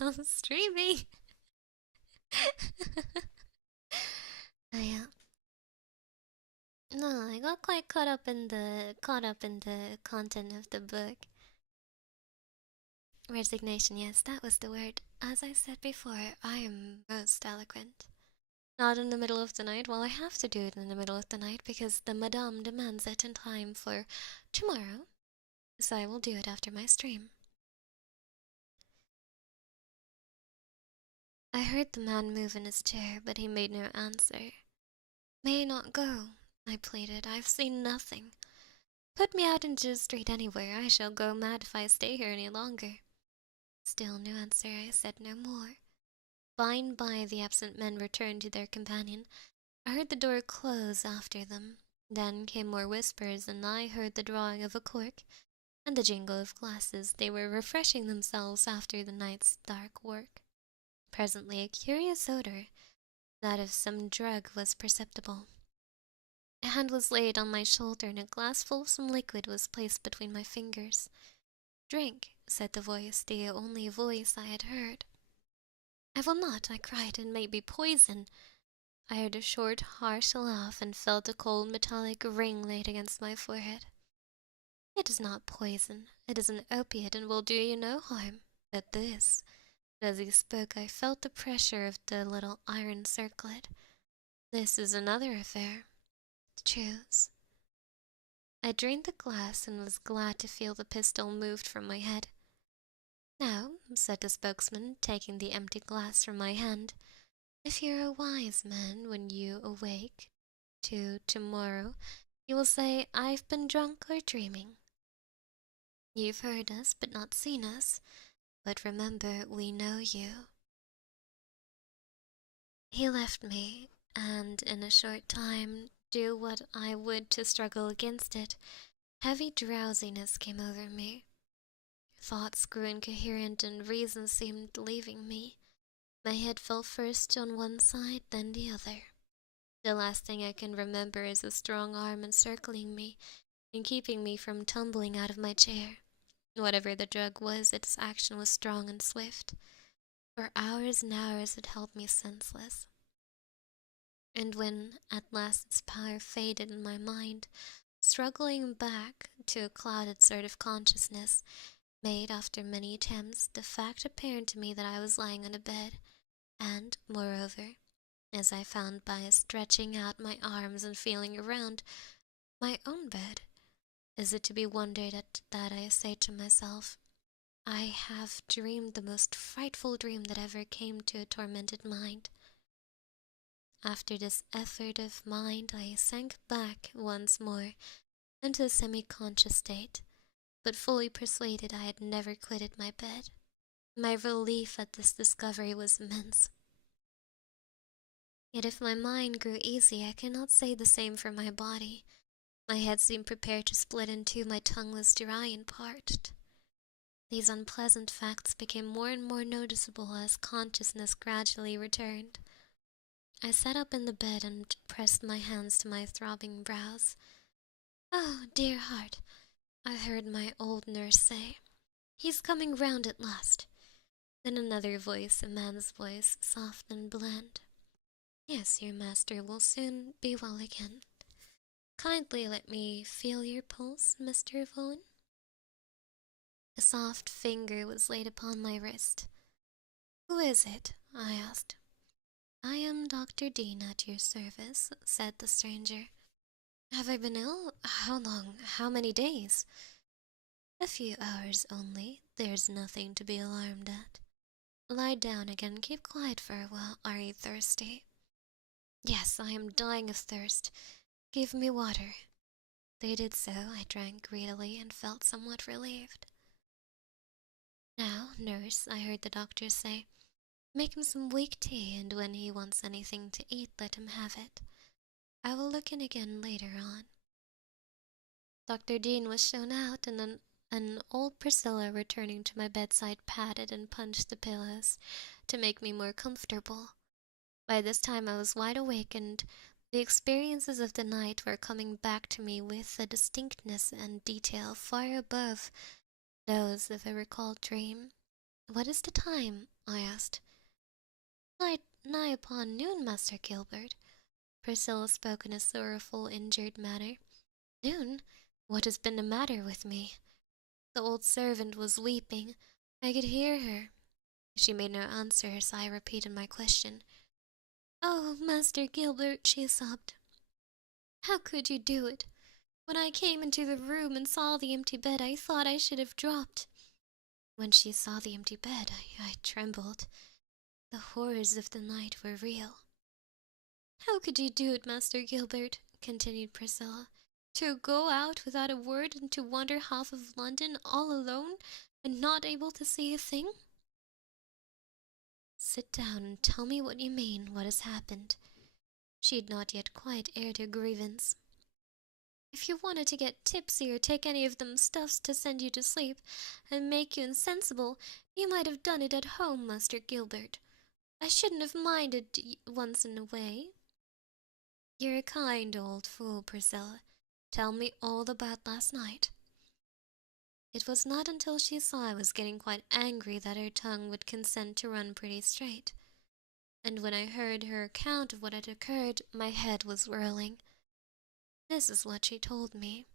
I'm streaming. Yeah. No, I got quite caught up in the content of the book. Resignation, yes, that was the word. As I said before, I am most eloquent. Not in the middle of the night. Well, I have to do it in the middle of the night because the madame demands it in time for tomorrow. So I will do it after my stream. I heard the man move in his chair, but he made no answer. May I not go? I pleaded. I've seen nothing. Put me out into the street anywhere. I shall go mad if I stay here any longer. Still no answer. I said no more. By and by the absent men returned to their companion. I heard the door close after them. Then came more whispers, and I heard the drawing of a cork, and the jingle of glasses. They were refreshing themselves after the night's dark work. Presently, a curious odor, that of some drug, was perceptible. A hand was laid on my shoulder, and a glass full of some liquid was placed between my fingers. "Drink," said the voice, the only voice I had heard. "I will not," I cried. "It may be poison." I heard a short, harsh laugh and felt a cold metallic ring laid against my forehead. "It is not poison. It is an opiate and will do you no harm. But this," as he spoke, I felt the pressure of the little iron circlet. "This is another affair. Choose." I drained the glass and was glad to feel the pistol moved from my head. "Now," said the spokesman, taking the empty glass from my hand, "if you're a wise man, when you awake to tomorrow, you will say, 'I've been drunk or dreaming.' You've heard us, but not seen us. But remember, we know you." He left me, and in a short time, do what I would to struggle against it, heavy drowsiness came over me. Thoughts grew incoherent, and reason seemed leaving me. My head fell first on one side, then the other. The last thing I can remember is a strong arm encircling me and keeping me from tumbling out of my chair. Whatever the drug was, its action was strong and swift. For hours and hours it held me senseless. And when at last its power faded in my mind, struggling back to a clouded sort of consciousness, made after many attempts, the fact apparent to me that I was lying on a bed, and, moreover, as I found by stretching out my arms and feeling around, my own bed. Is it to be wondered at that I say to myself, I have dreamed the most frightful dream that ever came to a tormented mind. After this effort of mind, I sank back once more into a semi-conscious state, but fully persuaded I had never quitted my bed. My relief at this discovery was immense. Yet if my mind grew easy, I cannot say the same for my body. My head seemed prepared to split in two, my tongue was dry and parched. These unpleasant facts became more and more noticeable as consciousness gradually returned. I sat up in the bed and pressed my hands to my throbbing brows. "Oh, dear heart," I heard my old nurse say. "He's coming round at last." Then another voice, a man's voice, soft and bland. "Yes, your master will soon be well again. Kindly let me feel your pulse, Mr. Vaughan." A soft finger was laid upon my wrist. "Who is it?" I asked. "I am Dr. Dean at your service," said the stranger. "Have I been ill? How long? How many days?" "A few hours only. There's nothing to be alarmed at. Lie down again, keep quiet for a while. Are you thirsty?" "Yes, I am dying of thirst. Give me water." They did so. I drank greedily and felt somewhat relieved. "Now, nurse," I heard the doctor say, "make him some weak tea, and when he wants anything to eat, let him have it. I will look in again later on." Dr. Dean was shown out, and an old Priscilla returning to my bedside patted and punched the pillows to make me more comfortable. By this time I was wide awake, and the experiences of the night were coming back to me with a distinctness and detail far above those of a recalled dream. "What is the time?" I asked. Nigh upon noon, Master Gilbert." Priscilla spoke in a sorrowful, injured manner. "Noon? What has been the matter with me?" The old servant was weeping. I could hear her. She made no answer, so I repeated my question. "Oh, Master Gilbert," she sobbed. "How could you do it? When I came into the room and saw the empty bed, I thought I should have dropped." When she saw the empty bed, I trembled. The horrors of the night were real. "How could you do it, Master Gilbert?" continued Priscilla. "To go out without a word and to wander half of London all alone and not able to see a thing?" "Sit down and tell me what you mean, what has happened." She had not yet quite aired her grievance. If you wanted to get tipsy or take any of them stuffs to send you to sleep and make you insensible, you might have done it at home, Master Gilbert. I shouldn't have minded once in a way. You're a kind old fool, Priscilla. Tell me all about last night. It was not until she saw I was getting quite angry that her tongue would consent to run pretty straight. And when I heard her account of what had occurred, my head was whirling. This is what she told me.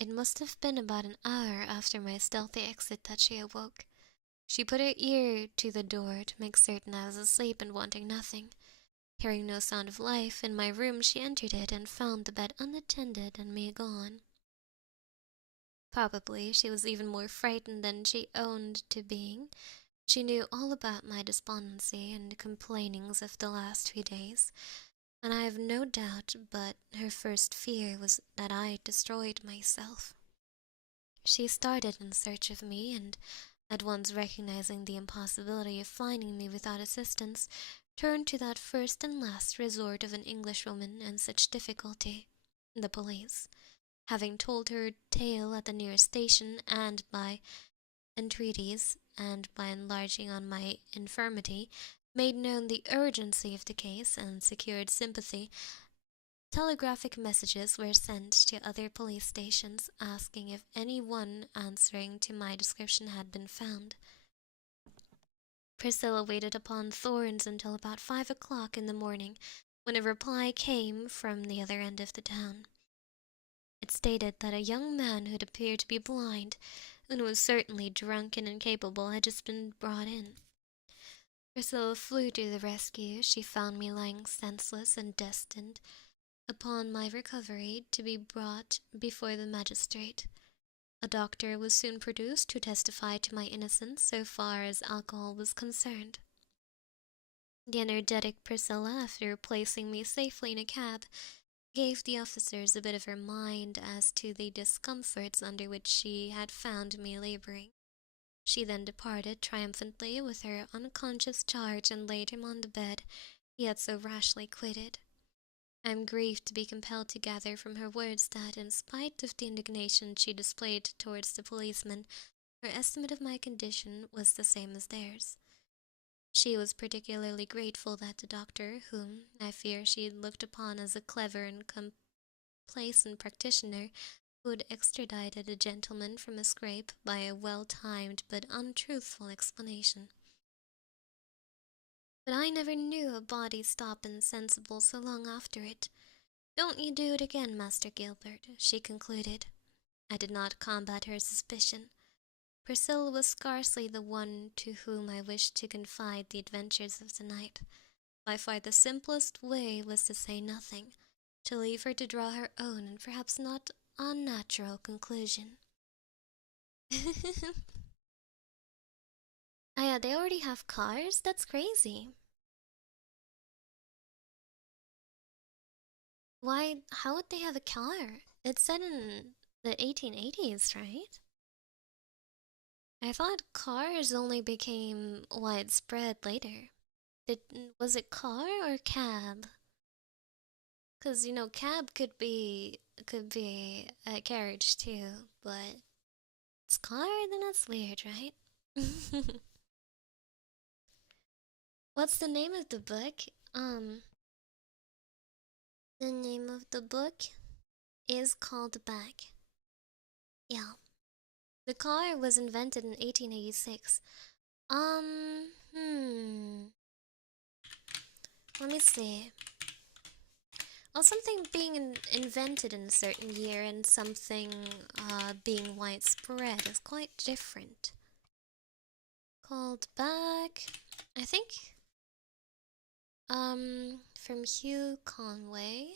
It must have been about an hour after my stealthy exit that she awoke. She put her ear to the door to make certain I was asleep and wanting nothing. Hearing no sound of life in my room, she entered it and found the bed unattended and me gone. Probably she was even more frightened than she owned to being. She knew all about my despondency and complainings of the last few days, and I have no doubt but her first fear was that I destroyed myself. She started in search of me, and at once recognizing the impossibility of finding me without assistance, turned to that first and last resort of an Englishwoman in such difficulty, the police. Having told her tale at the nearest station, and by entreaties, and by enlarging on my infirmity, made known the urgency of the case, and secured sympathy, telegraphic messages were sent to other police stations asking if any one answering to my description had been found. Priscilla waited upon thorns until about 5 o'clock in the morning, when a reply came from the other end of the town. It stated that a young man who appeared to be blind, and was certainly drunk and incapable, had just been brought in. Priscilla flew to the rescue. She found me lying senseless and destined, upon my recovery, to be brought before the magistrate. A doctor was soon produced to testify to my innocence so far as alcohol was concerned. The energetic Priscilla, after placing me safely in a cab, gave the officers a bit of her mind as to the discomforts under which she had found me laboring. She then departed triumphantly with her unconscious charge and laid him on the bed he had so rashly quitted. I am grieved to be compelled to gather from her words that, in spite of the indignation she displayed towards the policeman, her estimate of my condition was the same as theirs. She was particularly grateful that the doctor, whom I fear she had looked upon as a clever and complacent practitioner, who had extradited a gentleman from a scrape by a well-timed but untruthful explanation. But I never knew a body stop insensible so long after it. Don't you do it again, Master Gilbert, she concluded. I did not combat her suspicion. Priscilla was scarcely the one to whom I wished to confide the adventures of the night. By far the simplest way was to say nothing, to leave her to draw her own and perhaps not unnatural conclusion. Oh yeah, they already have cars? That's crazy. Why, how would they have a car? It's set in the 1880s, right? I thought cars only became widespread later. Did, was it car or cab? Cause cab could be a carriage too, but it's car, then that's weird, right? What's the name of the book? The name of the book is called Back. Yeah. The car was invented in 1886. Let me see. Well, something being invented in a certain year and something being widespread is quite different. Called Back. I think from Hugh Conway.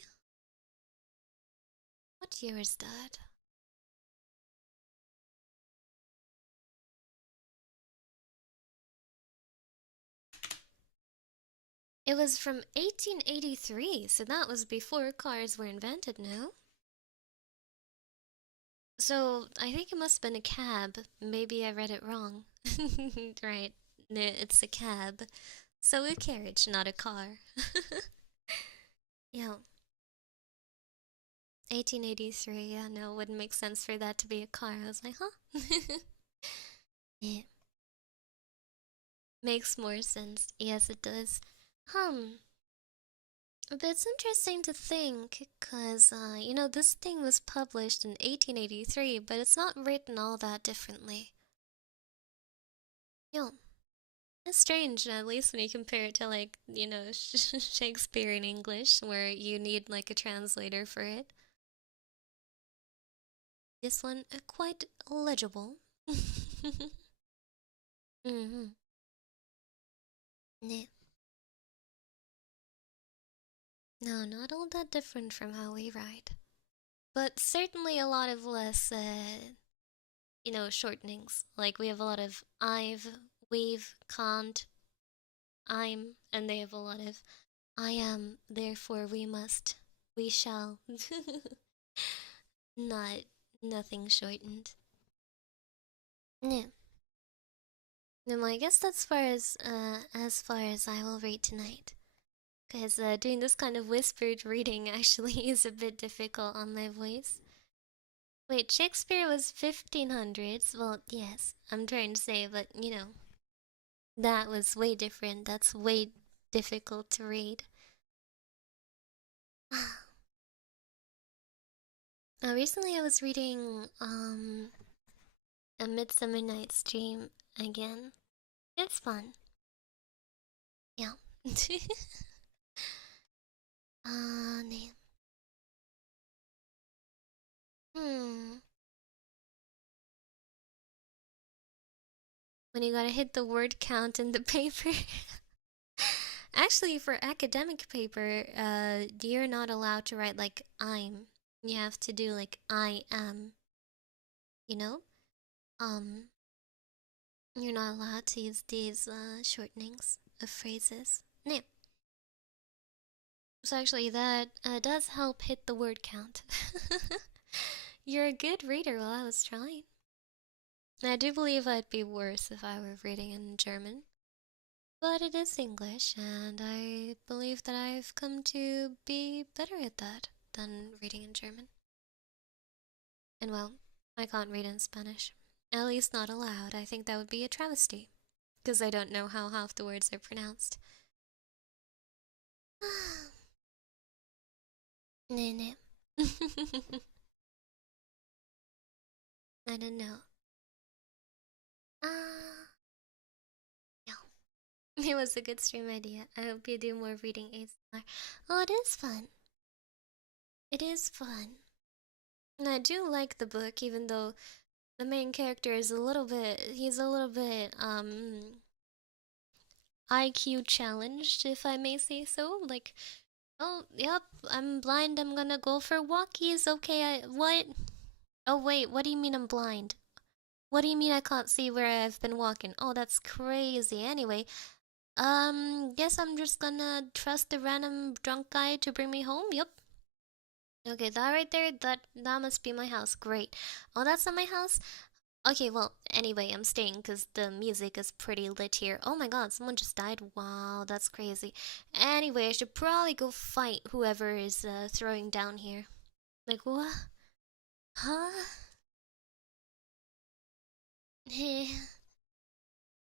What year is that? It was from 1883, so that was before cars were invented, no? So, I think it must have been a cab. Maybe I read it wrong. Right, it's a cab. So a carriage, not a car. Yeah. 1883, yeah, no, it wouldn't make sense for that to be a car. I was like, huh? Yeah, makes more sense. Yes, it does. Hmm. But it's interesting to think, because, this thing was published in 1883, but it's not written all that differently. Yeah, it's strange, at least when you compare it to, like, Shakespeare in English, where you need, like, a translator for it. This one, quite legible. Mm-hmm. Yeah. No, not all that different from how we write. But certainly a lot of less, shortenings. Like we have a lot of I've, we've, can't, I'm, and they have a lot of I am, therefore we must, we shall. Not, nothing shortened. Yeah. No, I guess that's as far as I will read tonight. Because doing this kind of whispered reading actually is a bit difficult on my voice. Wait, Shakespeare was 1500s? Well, yes, I'm trying to say, but that was way different. That's way difficult to read. Recently I was reading A Midsummer Night's Dream again. It's fun. Yeah. 네. Hmm. When you gotta hit the word count in the paper. Actually, for academic paper, you're not allowed to write like I'm. You have to do like I am. You know? Um, you're not allowed to use these shortenings of phrases. No. So actually, that does help hit the word count. You're a good reader while I was trying. I do believe I'd be worse if I were reading in German. But it is English, and I believe that I've come to be better at that than reading in German. And well, I can't read in Spanish. At least not aloud. I think that would be a travesty. Because I don't know how half the words are pronounced. Nah, nah. I don't know. Yeah. It was a good stream idea. I hope you do more reading ASMR. Oh, it is fun. It is fun. And I do like the book, even though the main character is he's a little bit, IQ challenged, if I may say so. Like, oh, yep, I'm blind, I'm gonna go for walkies, okay, what? Oh, wait, what do you mean I'm blind? What do you mean I can't see where I've been walking? Oh, that's crazy. Anyway, guess I'm just gonna trust the random drunk guy to bring me home, yep. Okay, that right there, that must be my house, great. Oh, that's not my house? Okay, well, anyway, I'm staying because the music is pretty lit here. Oh my god, someone just died? Wow, that's crazy. Anyway, I should probably go fight whoever is throwing down here. Like, what? Huh?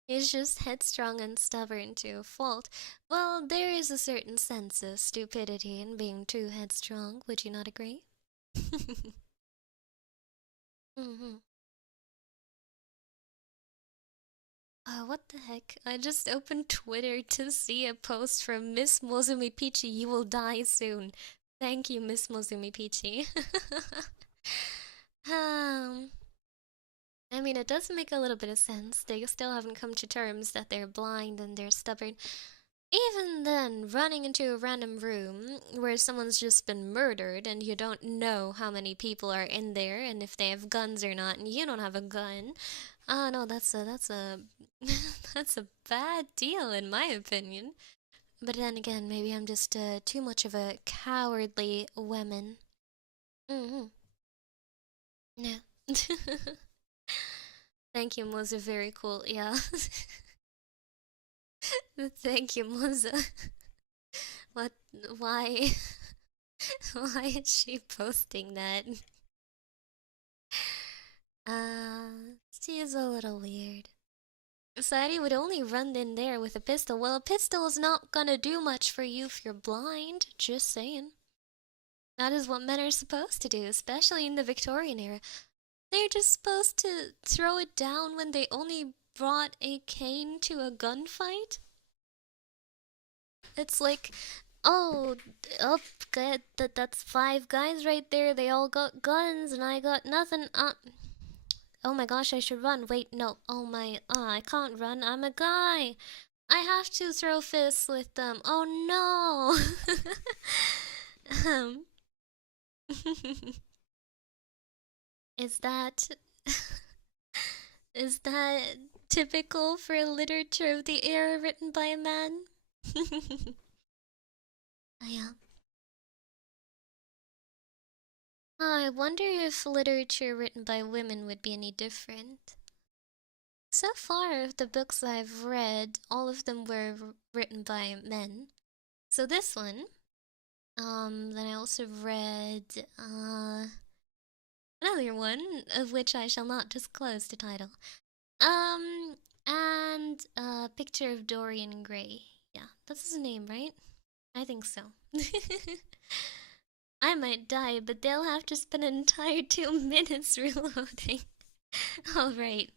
He's just headstrong and stubborn to a fault. Well, there is a certain sense of stupidity in being too headstrong, would you not agree? Mm-hmm. What the heck? I just opened Twitter to see a post from Miss Mozumi Peachy. You will die soon. Thank you, Miss Mozumi Peachy. um, I mean, it does make a little bit of sense. They still haven't come to terms that they're blind and they're stubborn. Even then, running into a random room where someone's just been murdered and you don't know how many people are in there and if they have guns or not, and you don't have a gun. No, that's a that's a bad deal in my opinion. But then again, maybe I'm just too much of a cowardly woman. Mm-hmm. Yeah. Thank you, Moza. Very cool. Yeah. Thank you, Moza. What? Why? Why is she posting that? She is a little weird. Sadie would only run in there with a pistol. Well, a pistol is not gonna do much for you if you're blind. Just saying. That is what men are supposed to do, especially in the Victorian era. They're just supposed to throw it down when they only brought a cane to a gunfight. It's like, oh, up, that's five guys right there. They all got guns, and I got nothing. Oh my gosh, I should run. Wait, no. Oh my, I can't run. I'm a guy. I have to throw fists with them. Oh no. um, is that is that typical for literature of the era written by a man? Yeah. I wonder if literature written by women would be any different. So far, of the books I've read, all of them were written by men. So this one, then I also read, another one, of which I shall not disclose the title. And a picture of Dorian Gray. Yeah, that's his name, right? I think so. I might die, but they'll have to spend an entire 2 minutes reloading. Alright.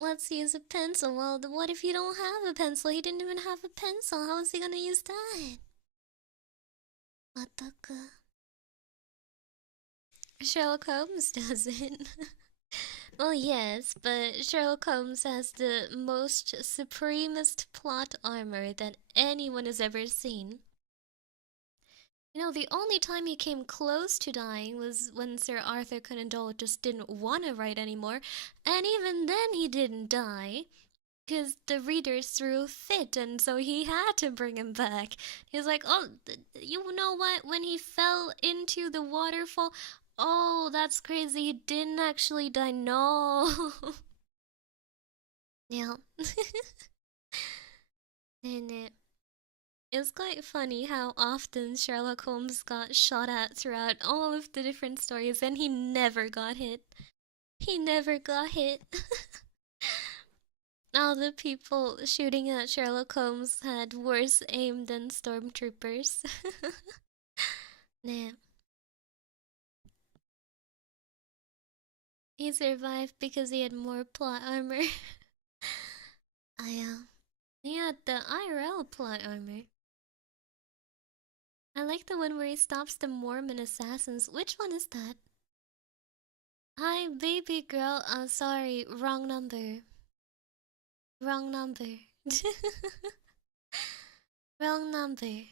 Let's use a pencil. Well, what if you don't have a pencil? He didn't even have a pencil. How is he gonna use that? Otaku. Sherlock Holmes doesn't. Well, yes, but Sherlock Holmes has the most supremest plot armor that anyone has ever seen. You know, the only time he came close to dying was when Sir Arthur Conan Doyle just didn't want to write anymore, and even then he didn't die. Because the readers threw a fit, and so he had to bring him back. He was like, oh, you know what? When he fell into the waterfall, oh, that's crazy. He didn't actually die. No. Yeah. And it's quite funny how often Sherlock Holmes got shot at throughout all of the different stories, and he never got hit. He never got hit. All the people shooting at Sherlock Holmes had worse aim than stormtroopers. Nah. He survived because he had more plot armor. He had the IRL plot armor. I like the one where he stops the Mormon assassins. Which one is that? Hi, baby girl. Sorry, wrong number. Wrong number. Wrong number.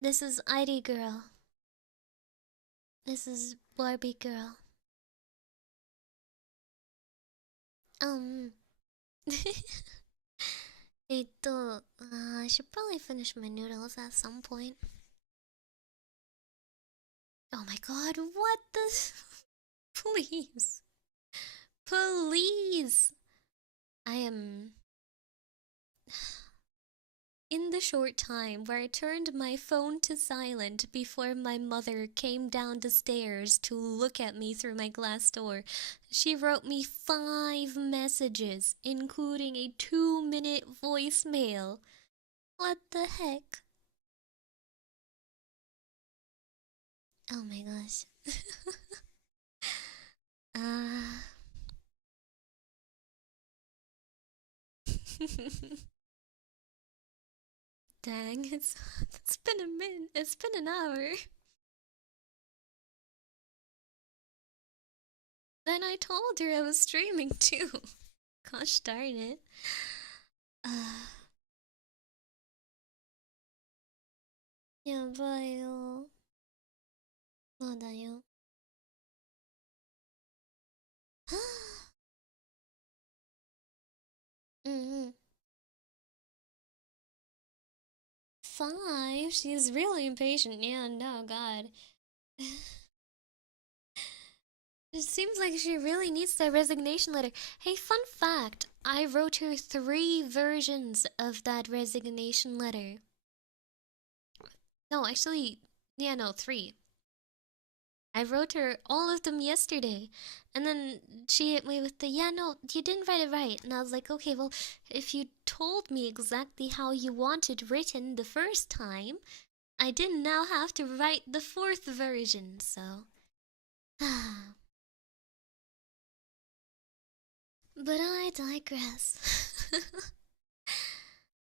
This is ID girl. This is Barbie girl. Um. I should probably finish my noodles at some point. Oh my god, what the? Please. Please. I am. In the short time where I turned my phone to silent before my mother came down the stairs to look at me through my glass door, she wrote me 5 messages, including a 2-minute voicemail. What the heck? Oh my gosh. Ah. Dang, it's been a minute. It's been an hour. Then I told her I was streaming too. Gosh darn it. Uh, やばいよ。そうだよ。うんうん。Five? She's really impatient. Yeah, no, God. It seems like she really needs that resignation letter. Hey, fun fact, I wrote her 3 versions of that resignation letter. No, actually, yeah, no, 3. I wrote her all of them yesterday. And then she hit me with the, yeah, no, you didn't write it right. And I was like, okay, well, if you told me exactly how you want it written the first time, I didn't now have to write the 4th version, so. But I digress.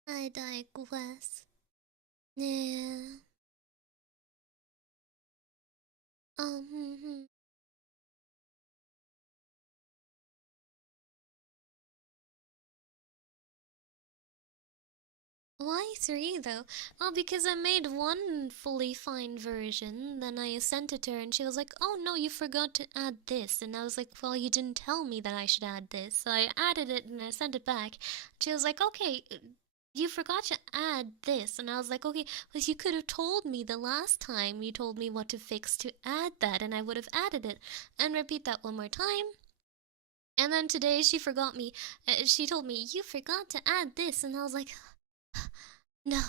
I digress. Yeah. Um. Why 3 though? Well, because I made one fully fine version, then I sent it to her, and she was like, "Oh no, you forgot to add this." And I was like, "Well, you didn't tell me that I should add this." So I added it and I sent it back. She was like, "Okay, you forgot to add this." And I was like, "Okay, well, you could have told me the last time you told me what to fix to add that, and I would have added it." And repeat that one more time. And then today she forgot me. She told me, "You forgot to add this." And I was like, no.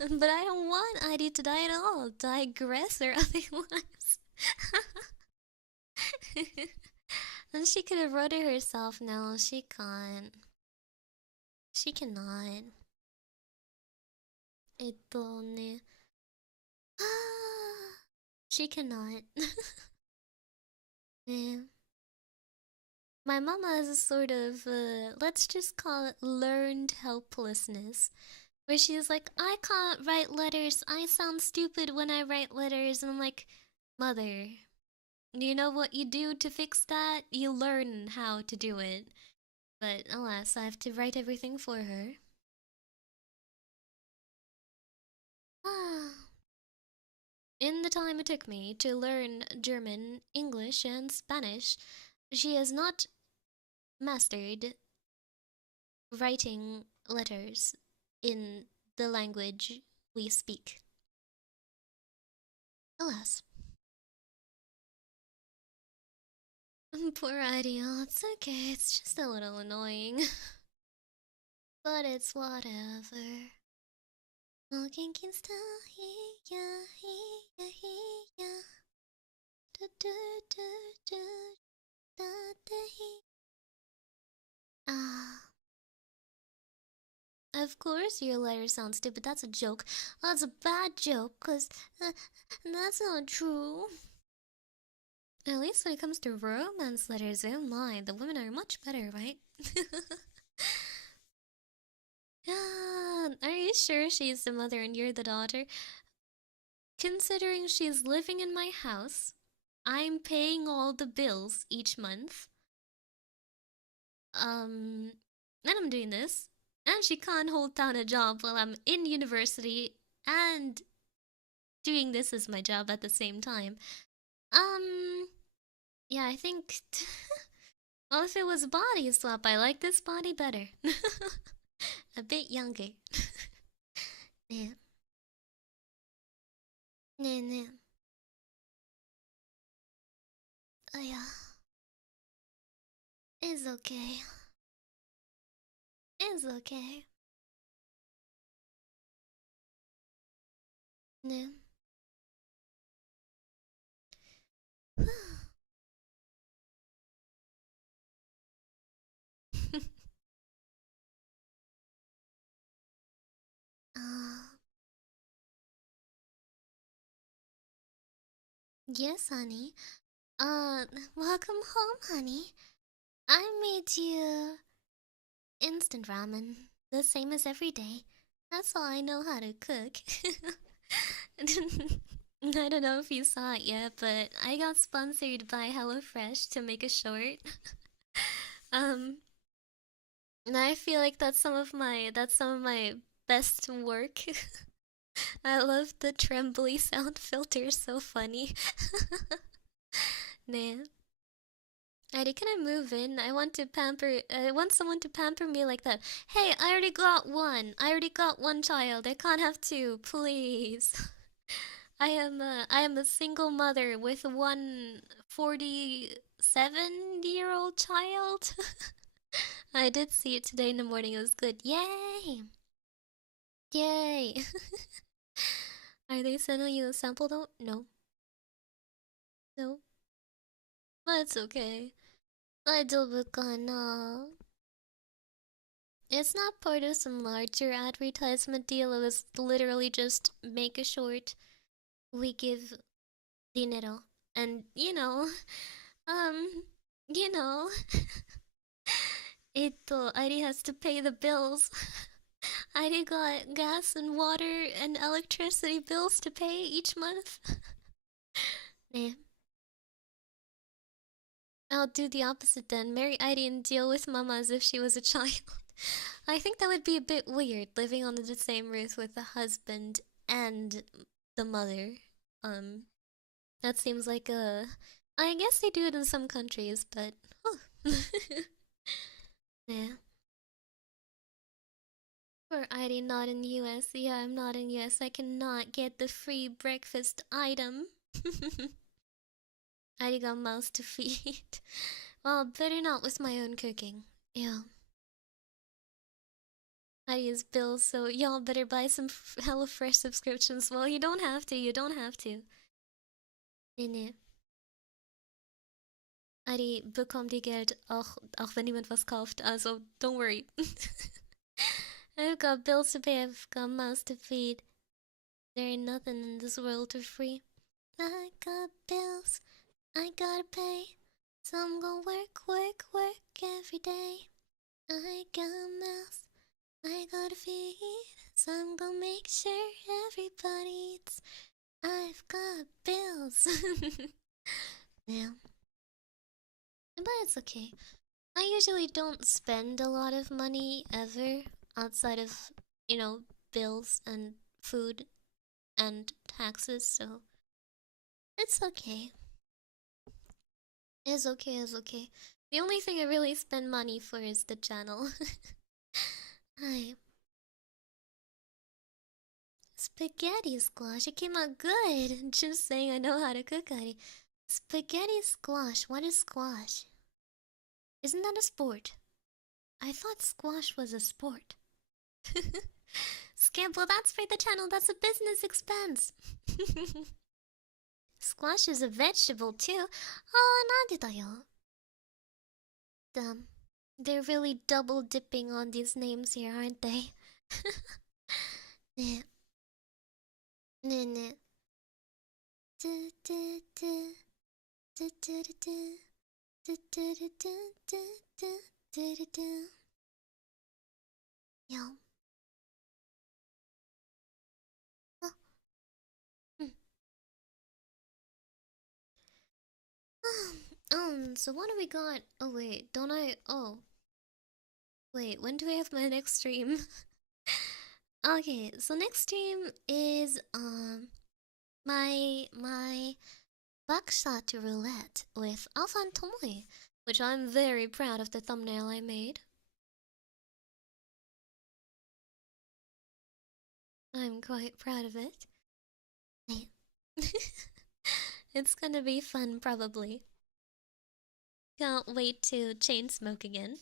But I don't want ID to die at all. Digress or otherwise. Then she could have wrote it herself. No, she can't. She cannot. ね. She cannot. Yeah. My mama has a sort of, let's just call it learned helplessness. Where she's like, I can't write letters. I sound stupid when I write letters. And I'm like, Mother, you know what you do to fix that? You learn how to do it. But alas, I have to write everything for her. In the time it took me to learn German, English, and Spanish, she has not mastered writing letters in the language we speak. Alas. Poor idea. It's okay, it's just a little annoying. But it's whatever. Looking can still hear ya. Do do do do da da he. Ah. Of course your letter sounds stupid. That's a joke. That's a bad joke, cause that's not true. At least when it comes to romance letters, oh my, the women are much better, right? Yeah, are you sure she's the mother and you're the daughter? Considering she's living in my house, I'm paying all the bills each month. And I'm doing this, and she can't hold down a job while I'm in university and doing this as my job at the same time. Um, yeah, I think. Well, if it was a body swap, I like this body better. A bit younger. Yeah. Yeah, yeah. Oh, yeah. It's okay. It's okay. Yeah. uh, yes, honey. Welcome home, honey. I made you instant ramen, the same as every day. That's all I know how to cook. I don't know if you saw it yet, but I got sponsored by HelloFresh to make a short. um, and I feel like that's some of my best work. I love the trembly sound filter, so funny. Nah. Eddie, can I move in? I want someone to pamper me like that. Hey, I already got one. I already got one child. I can't have two, please. I am a single mother with one 47-year-old child. I did see it today in the morning. It was good. Yay! Yay! Are they sending you a sample though? No. No. That's okay. I don't gonna. It's not part of some larger advertisement deal. It was literally just make a short. We give dinero. And, um, you know, Iri has to pay the bills. Iri got gas and water and electricity bills to pay each month. Yeah. I'll do the opposite then. Marry Iri and deal with Mama as if she was a child. I think that would be a bit weird, living under the same roof with the husband and the mother. Um, that seems like a. I guess they do it in some countries, but. Yeah. For ID not in US. Yeah, I'm not in US. I cannot get the free breakfast item. ID got mouths to feed. Well, better not with my own cooking. Yeah. I use bills, so y'all better buy some HelloFresh subscriptions. Well, you don't have to. You don't have to. Nee, nee. Adi bekommt die Geld auch wenn niemand was kauft. Also, don't worry. I've got bills to pay. I've got mouths to feed. There ain't nothing in this world for free. I got bills I gotta pay. So I'm gonna work every day. I got mouths I gotta feed. So I'm gonna make sure everybody eats. I've got bills. Yeah. But it's okay. I usually don't spend a lot of money ever outside of, bills and food and taxes, so it's okay. It's okay, it's okay. The only thing I really spend money for is the channel. Hi. Spaghetti squash. It came out good. Just saying I know how to cook already. Spaghetti squash. What is squash? Isn't that a sport? I thought squash was a sport. Scamp, well, that's for the channel. That's a business expense. Squash is a vegetable too. Oh, なんでだよ. Damn. They're really double dipping on these names here, aren't they? ねえ。ねえねえ。トゥトゥトゥ。トゥトゥルトゥ。トゥトゥルトゥトゥトゥトゥルトゥ。よ。あ、うん。So what do we got? Oh wait, don't I? Oh. Wait, when do I have my next stream? Okay, so next stream is my buckshot roulette with Alpha and Tomoe, which I'm very proud of the thumbnail I made. I'm quite proud of it. It's gonna be fun, probably. Can't wait to chain smoke again.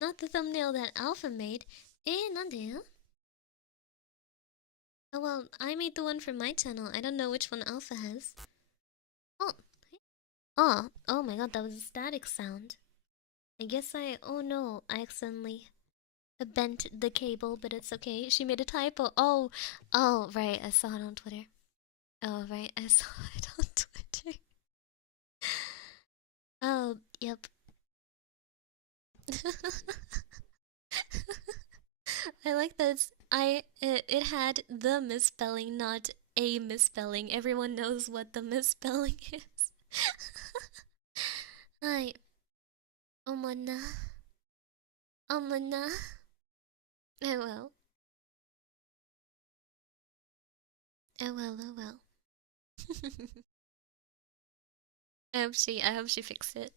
Not the thumbnail that Alpha made. Nande? Oh well, I made the one for my channel. I don't know which one Alpha has. Oh. Oh my god, that was a static sound. I guess oh no, I accidentally bent the cable, but it's okay. She made a typo. Oh, right, I saw it on Twitter. Oh, right, I saw it on Twitter. Oh, yep. I like that it had the misspelling, not a misspelling. Everyone knows what the misspelling is. Hi. Omana. Omana. Oh well. Oh well, oh well. I hope she fixed it.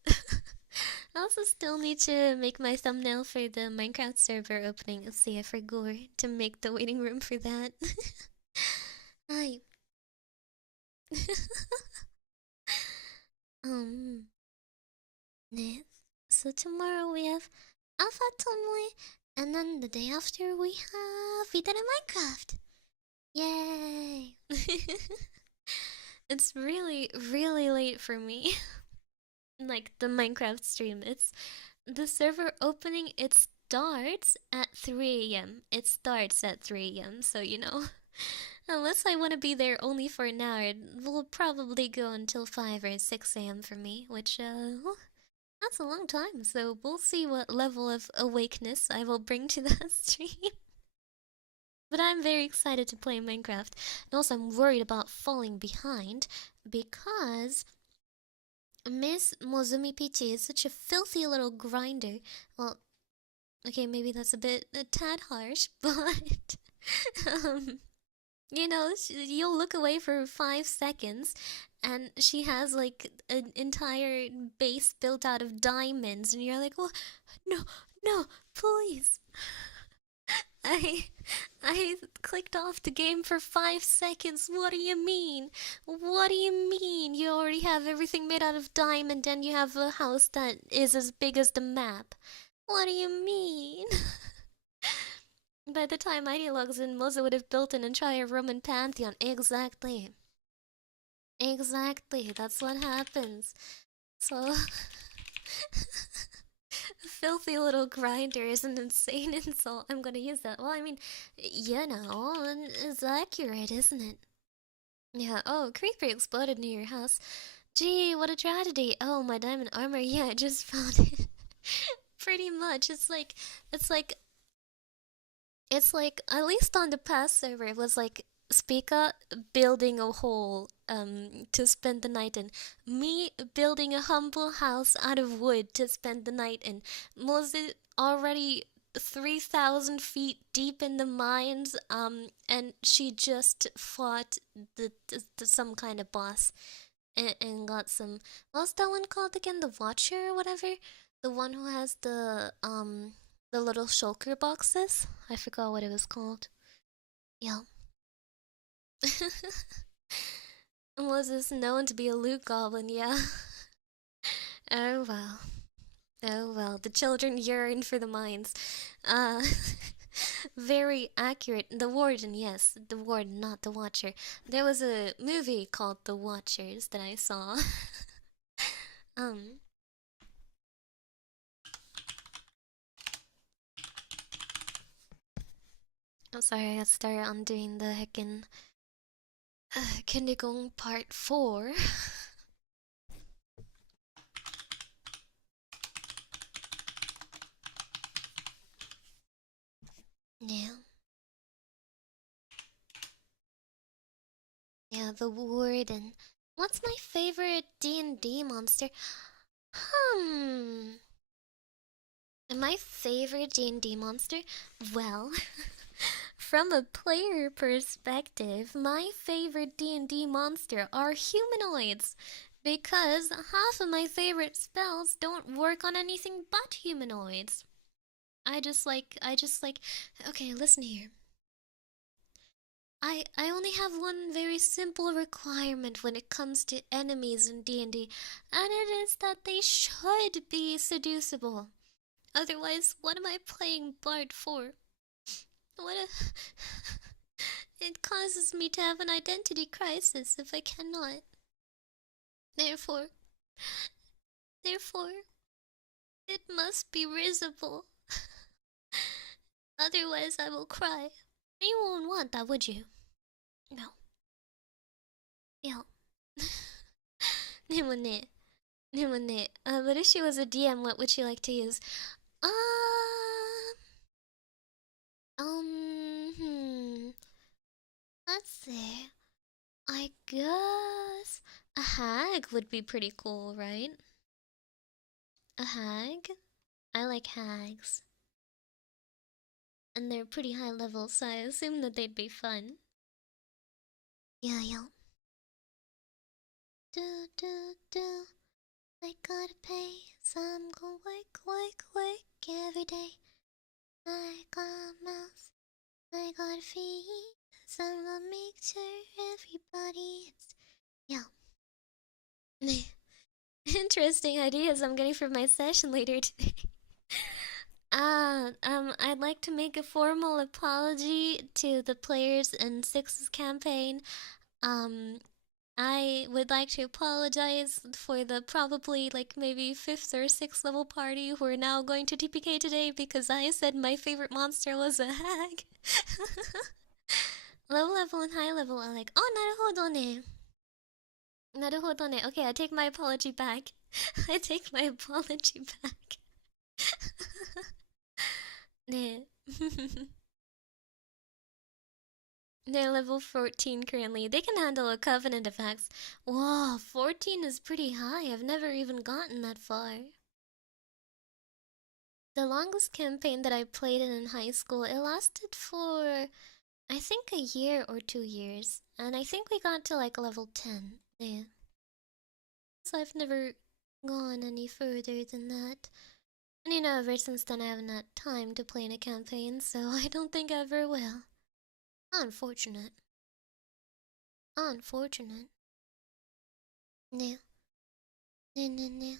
I also still need to make my thumbnail for the Minecraft server opening. Let's see, I forgot to make the waiting room for that. Hi. um, ne. So tomorrow we have Alpha Tomly, and then the day after we have V-Dere Minecraft. Yay! It's really, really late for me. Like the Minecraft stream. It's the server opening, it starts at 3 a.m. It starts at 3 a.m. So, you know, unless I want to be there only for an hour, it will probably go until 5 or 6 a.m. for me, which, well, that's a long time. So we'll see what level of awakeness I will bring to that stream. But I'm very excited to play Minecraft. And also, I'm worried about falling behind because Miss Mozumi Peachy is such a filthy little grinder. Well, okay, maybe that's a tad harsh, but um, you know, you'll look away for 5 seconds, and she has like an entire base built out of diamonds, and you're like, "Well, no, no, please." I I clicked off the game for 5 seconds. What do you mean? What do you mean? You already have everything made out of diamond and you have a house that is as big as the map. What do you mean? By the time Mighty logs in, Mozu would have built an entire Roman pantheon. Exactly. Exactly. That's what happens. So filthy little grinder is an insane insult. I'm gonna use that. Well, I mean, you know, it's accurate, isn't it? Yeah, oh, creeper exploded near your house. Gee, what a tragedy. Oh, my diamond armor. Yeah, I just found it. Pretty much. It's like, it's like, at least on the past server, it was like Spica building a hole to spend the night in. Me building a humble house out of wood to spend the night in. Mozu already 3,000 feet deep in the mines, and she just fought some kind of boss and got some. What's that one called again? The Watcher or whatever? The one who has the little shulker boxes? I forgot what it was called. Yeah. Was this known to be a loot goblin? Yeah. Oh well. Oh well. The children yearn for the mines. Uh. Very accurate. The Warden, yes. The Warden, not the Watcher. There was a movie called The Watchers that I saw. um. I'm sorry, I got started on doing the heckin' Kindergarten Part 4. Yeah. Yeah, the Warden. What's my favorite D&D monster? Hmm. My favorite D&D monster? Well, from a player perspective, my favorite D&D monster are humanoids. Because half of my favorite spells don't work on anything but humanoids. I just like, okay, listen here. I only have one very simple requirement when it comes to enemies in D&D, and it is that they should be seducible. Otherwise, what am I playing Bard for? What a... It causes me to have an identity crisis if I cannot. Therefore, therefore, it must be risible. Otherwise, I will cry. You won't want that, would you? No. Yeah. でもね、but if she was a DM, what would she like to use? Uh, hmm. Let's see. I guess a hag would be pretty cool, right? A hag? I like hags. And they're pretty high level, so I assume that they'd be fun. Yeah, yeah. Do, do, do. I gotta pay, so I'm gonna work every day. I got a mouth, I gotta feed, so I'm gonna make sure everybody eats. Yeah. Interesting ideas I'm getting for my session later today. I'd like to make a formal apology to the players in Six's campaign. Um, I would like to apologize for the probably like maybe 5th or 6th level party who are now going to TPK today because I said my favorite monster was a hag. Low level and high level are like, oh, naruhodo ne. Naruhodo ne. Okay, I take my apology back. I take my apology back. Ne. They're level 14 currently. They can handle a covenant of hacks. Whoa, 14 is pretty high. I've never even gotten that far. The longest campaign that I played in high school, it lasted for, I think, a year or 2 years. And I think we got to like level 10. Yeah. So I've never gone any further than that. And you know, ever since then I haven't had time to play in a campaign, so I don't think I ever will. Unfortunate. Unfortunate. No. No, no, no.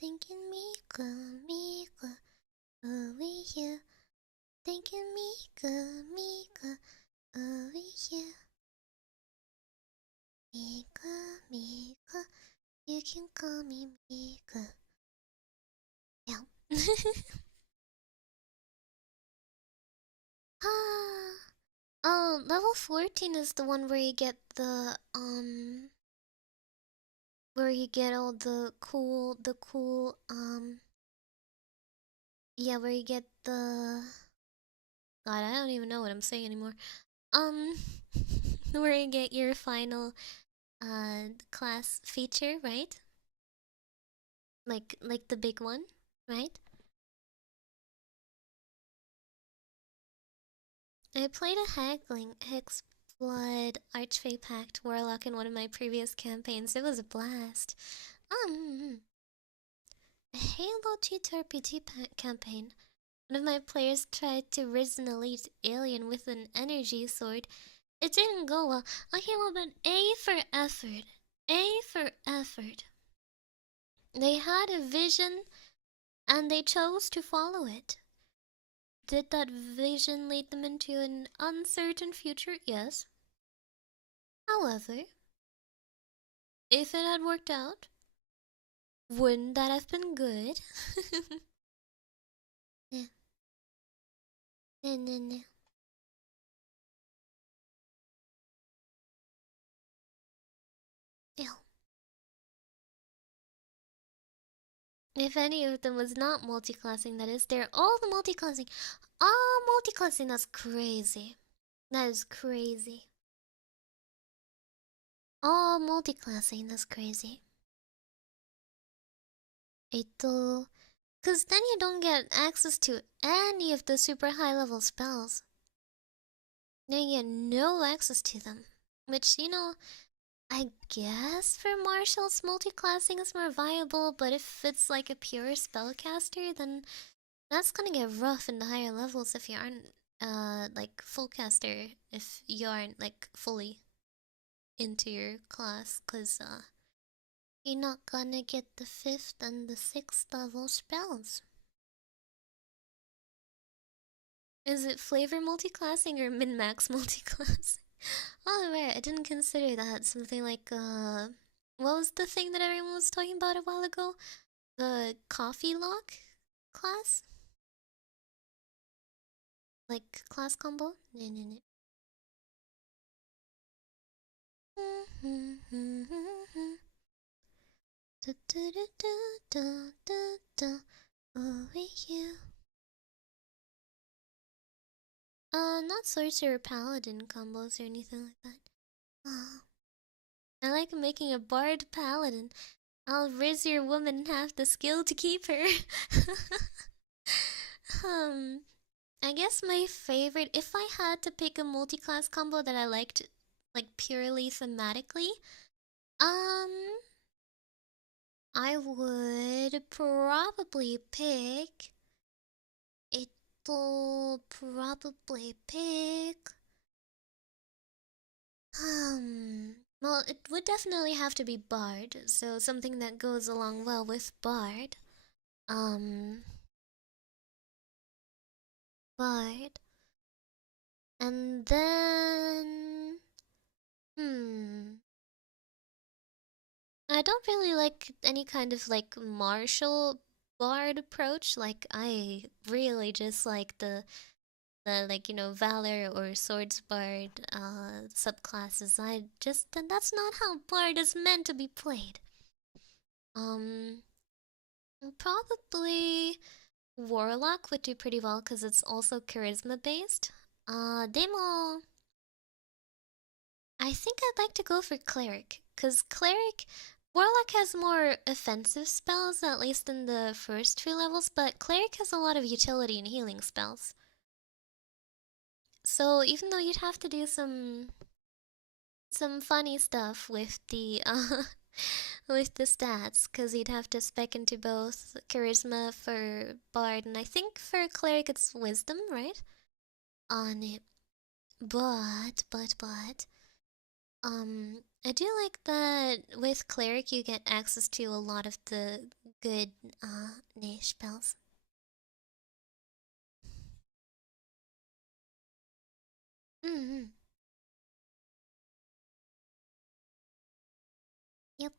Thinking Mika, Mika, over here. Thinking Mika, Mika, over here. Mika, Mika, you can call me Mika. Yeah. Ah. Oh, level 14 is the one where you get the, where you get all the cool, yeah, where you get the, God, I don't even know what I'm saying anymore. Um, where you get your final, class feature, right? Like the big one, right? I played a Hagling, Hex Blood, Archfey Pact, Warlock in one of my previous campaigns. It was a blast. A Halo TTRPG campaign. One of my players tried to risen elite alien with an energy sword. It didn't go well. Okay, well, but A for effort. A for effort. They had a vision and they chose to follow it. Did that vision lead them into an uncertain future? Yes. However, if it had worked out, wouldn't that have been good? Yeah. No, no, no. Ew. If any of them was not multiclassing, that is, they're all the multiclassing. All multiclassing, that's crazy. That is crazy. All multiclassing, that's crazy. Cause then you don't get access to any of the super high level spells. Then you get no access to them. Which, you know, I guess for martials, multiclassing is more viable, but if it's like a pure spellcaster, then that's gonna get rough in the higher levels if you aren't, like, full caster, if you aren't, like, fully into your class, cause, you're not gonna get the 5th and the 6th level spells. Is it flavor multiclassing or min-max multiclassing? Oh, right, I didn't consider that. Something like, what was the thing that everyone was talking about a while ago? The coffee lock class? Like, class combo? No, no, no. Over here. Not sorcerer paladin combos or anything like that. Oh, I like making a bard paladin. I'll riz your woman and have the skill to keep her. um, I guess my favorite, if I had to pick a multi-class combo that I liked, like purely thematically, I would probably pick. It'll probably pick. well, it would definitely have to be Bard, so something that goes along well with Bard. Um, Bard. And then. Hmm. I don't really like any kind of like martial bard approach. Like, I really just like the like, valor or swords bard subclasses. I just, and that's not how bard is meant to be played. Um, Probably warlock would do pretty well because it's also charisma based. Demo, I think I'd like to go for cleric because warlock has more offensive spells, at least in the first few levels, but cleric has a lot of utility and healing spells. So even though you'd have to do some funny stuff with the with the stats, because you'd have to spec into both charisma for bard, and I think for cleric it's wisdom, right? On it, but I do like that with cleric you get access to a lot of the good niche spells. Mm-hmm. Yep.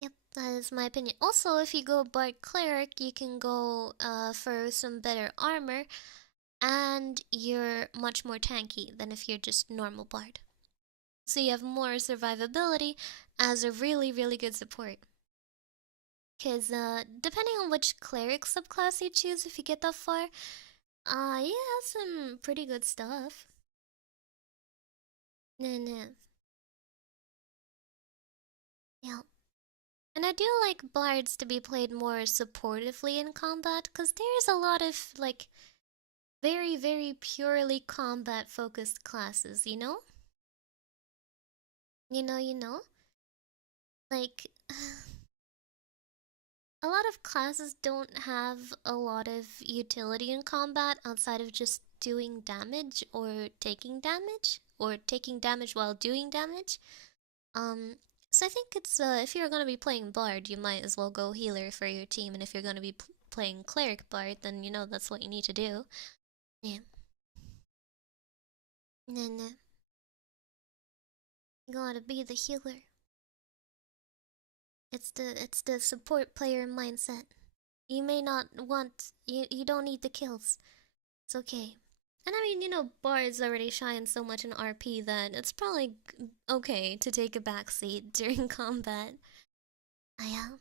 Yep, that is my opinion. Also, if you go Bard Cleric, you can go for some better armor, and you're much more tanky than if you're just normal Bard. So you have more survivability as a really, really good support. Because depending on which Cleric subclass you choose, if you get that far, you have some pretty good stuff. No, no. Yeah. And I do like bards to be played more supportively in combat, because there's a lot of, like, very, very purely combat focused classes, you know? You know? Like, a lot of classes don't have a lot of utility in combat outside of just doing damage or taking damage while doing damage. Um, so I think it's, if you're gonna be playing Bard, you might as well go healer for your team, and if you're gonna be playing Cleric Bard, then that's what you need to do. Yeah. No, no. You gotta be the healer. It's the support player mindset. You may not want you don't need the kills. It's okay. And I mean, bards already shine so much in RP that it's probably okay to take a backseat during combat. Yeah.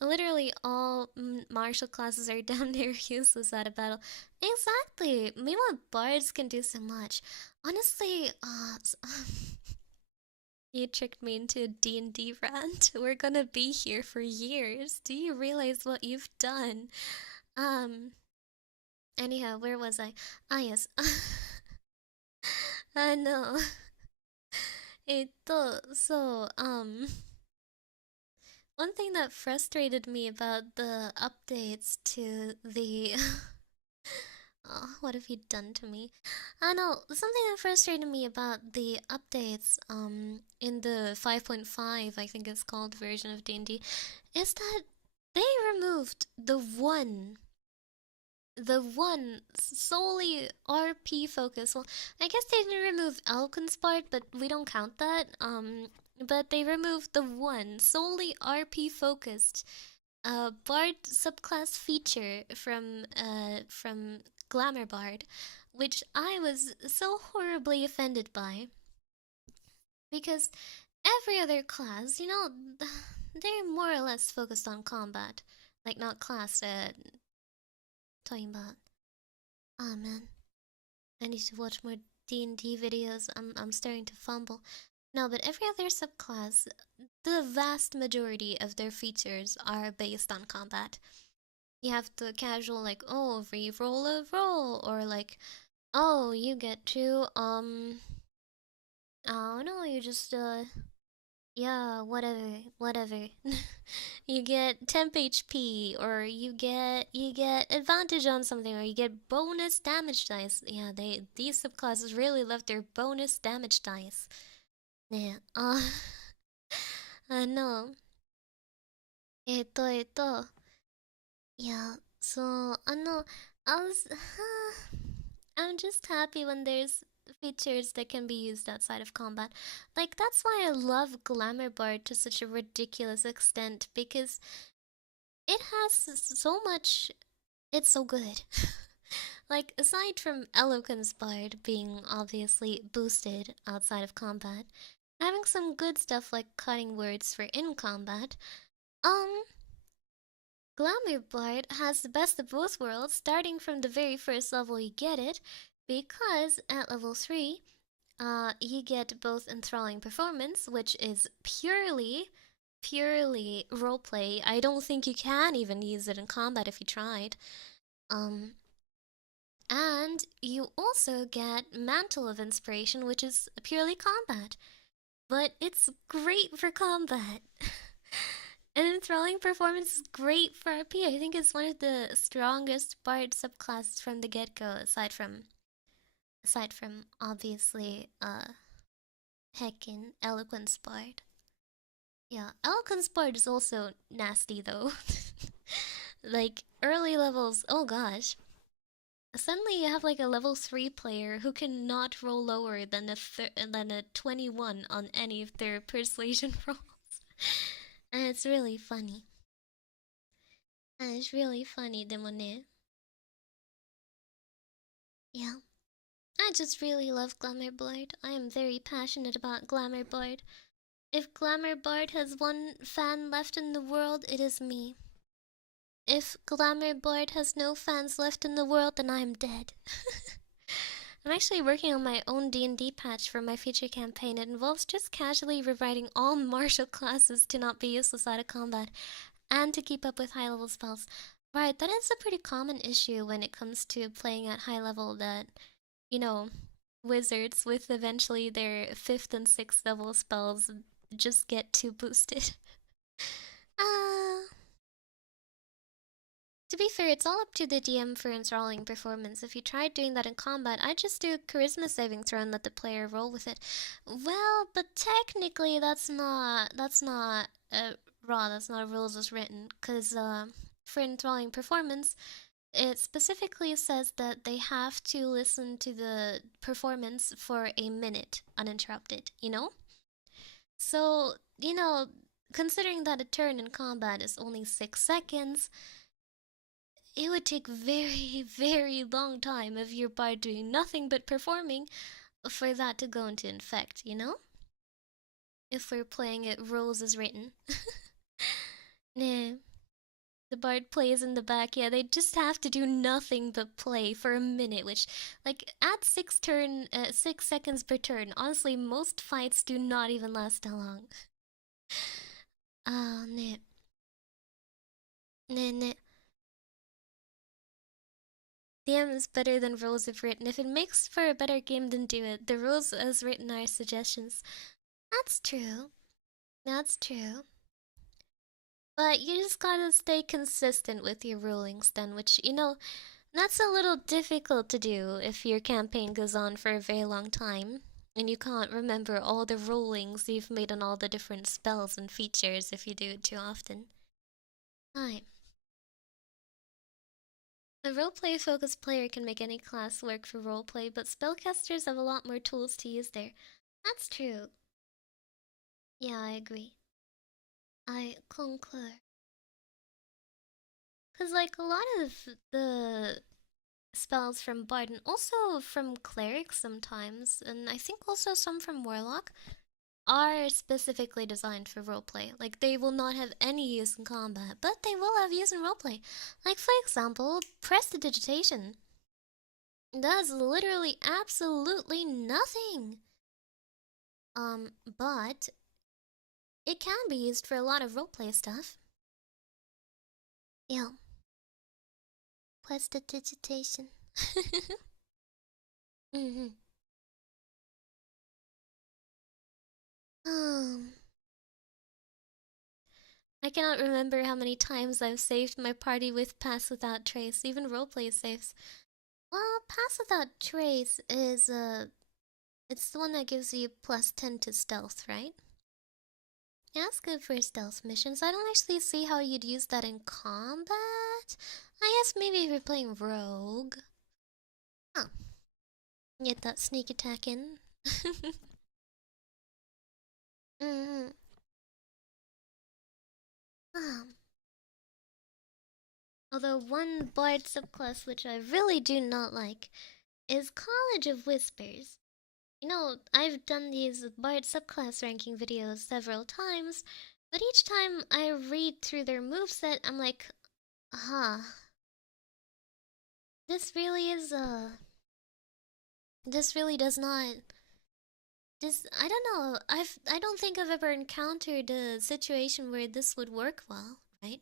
Literally all martial classes are damn near useless at a battle. Exactly. Meanwhile, bards can do so much. Honestly, you tricked me into a D&D rant. We're gonna be here for years. Do you realize what you've done? Um, Anyhow, where was I? Ah, yes. I know. One thing that frustrated me about the updates to the oh, what have you done to me? I know, something that frustrated me about the updates in the 5.5, I think it's called, version of D&D is that they removed the one solely RP focus. Well, I guess they didn't remove Alcon's part, but we don't count that. But they removed the one solely RP focused Bard subclass feature from Glamour Bard, which I was so horribly offended by because every other class, they're more or less focused on combat, like not class. Talking about. Ah, man, I need to watch more D&D videos. I'm starting to fumble. No, but every other subclass, the vast majority of their features are based on combat. You have the casual, like, oh, re-roll a roll, or like, oh, you get to oh no, you just yeah, whatever. You get temp HP, or you get advantage on something, or you get bonus damage dice. Yeah, these subclasses really love their bonus damage dice. ね、の、いや、そう、I was, I'm just happy when there's features that can be used outside of combat. Like, that's why I love Glamour Bard to such a ridiculous extent, because it has so much. It's so good. Like, aside from Eloquence Bard being obviously boosted outside of combat, having some good stuff like cutting words for in combat, um, Glamour Bard has the best of both worlds, starting from the very first level you get it, because at level 3, you get both enthralling performance, which is purely roleplay. I don't think you can even use it in combat if you tried. Um, and you also get Mantle of Inspiration, which is purely combat. But it's great for combat. And enthralling performance is great for RP. I think it's one of the strongest bard subclasses from the get-go, aside from obviously heckin' eloquence bard. Yeah, eloquence bard is also nasty though. Like early levels, oh gosh. Suddenly you have like a level 3 player who cannot roll lower than a 21 on any of their persuasion rolls. And it's really funny. And it's really funny, demone. Yeah. I just really love Glamour Bard. I am very passionate about Glamour Bard. If Glamour Bard has one fan left in the world, it is me. If Glamour Bard has no fans left in the world, then I am dead. I'm actually working on my own D&D patch for my future campaign. It involves just casually rewriting all martial classes to not be useless out of combat, and to keep up with high level spells. Right, that is a pretty common issue when it comes to playing at high level that, you know, wizards with eventually their 5th and 6th level spells just get too boosted. Uh, to be fair, it's all up to the DM for enthralling performance. If you tried doing that in combat, I'd just do a charisma saving throw and let the player roll with it. Well, but technically that's not raw. That's not rules as written. Cause for enthralling performance, it specifically says that they have to listen to the performance for a minute uninterrupted. So considering that a turn in combat is only 6 seconds, it would take very, very long time if you're by doing nothing but performing for that to go into effect. If we're playing it rules as written. Nah. The bard plays in the back, yeah, they just have to do nothing but play for a minute, which, like, at 6 seconds per turn, honestly, most fights do not even last that long. Ah, nah. Nah, nah. DM is better than rules if written. If it makes for a better game, then do it. The rules as written are suggestions. That's true. That's true. But you just gotta stay consistent with your rulings then, which, that's a little difficult to do if your campaign goes on for a very long time. And you can't remember all the rulings you've made on all the different spells and features if you do it too often. Hi. A roleplay focused player can make any class work for roleplay, but spellcasters have a lot more tools to use there. That's true. Yeah, I agree. I concur. Because, like, a lot of the spells from Bard and also from Cleric sometimes, and I think also some from Warlock, are specifically designed for roleplay. Like, they will not have any use in combat, but they will have use in roleplay. Like, for example, prestidigitation. Does literally absolutely nothing. But it can be used for a lot of roleplay stuff. Yeah. Prestidigitation. Mm-hmm. Um, I cannot remember how many times I've saved my party with Pass Without Trace, even roleplay saves. Well, Pass Without Trace is It's the one that gives you +10 to stealth, right? Yeah, that's good for stealth missions. I don't actually see how you'd use that in combat. I guess maybe if you're playing rogue. Huh. Get that sneak attack in. mm-hmm. um, Although one bard subclass which I really do not like is College of Whispers. You know, I've done these bard subclass ranking videos several times, but each time I read through their moveset, I'm like, huh, this really is, this really does not, this, I don't know, I don't think I've ever encountered a situation where this would work well, right?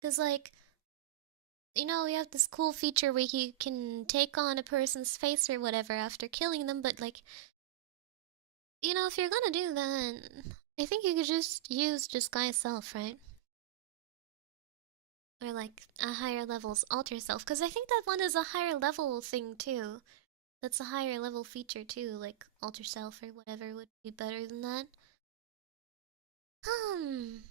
Because, like, you know, we have this cool feature where you can take on a person's face or whatever after killing them, but, like, you know, if you're gonna do that, I think you could just use disguise self, right? Or like a higher level's alter self, because I think that one is a higher level thing too. That's a higher level feature too, like alter self or whatever would be better than that. Um,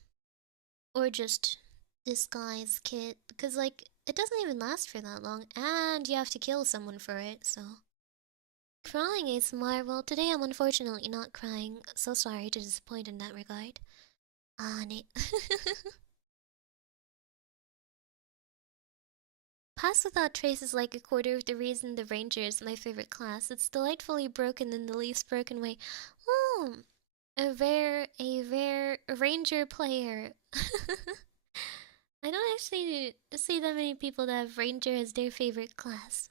or just disguise kit, because like it doesn't even last for that long, and you have to kill someone for it. So crying ASMR. Well, today I'm unfortunately not crying. So sorry to disappoint in that regard. On it. Pass Without Trace is like a quarter of the reason the Ranger is my favorite class. It's delightfully broken in the least broken way. Oh, a rare Ranger player. I don't actually see that many people that have Ranger as their favorite class.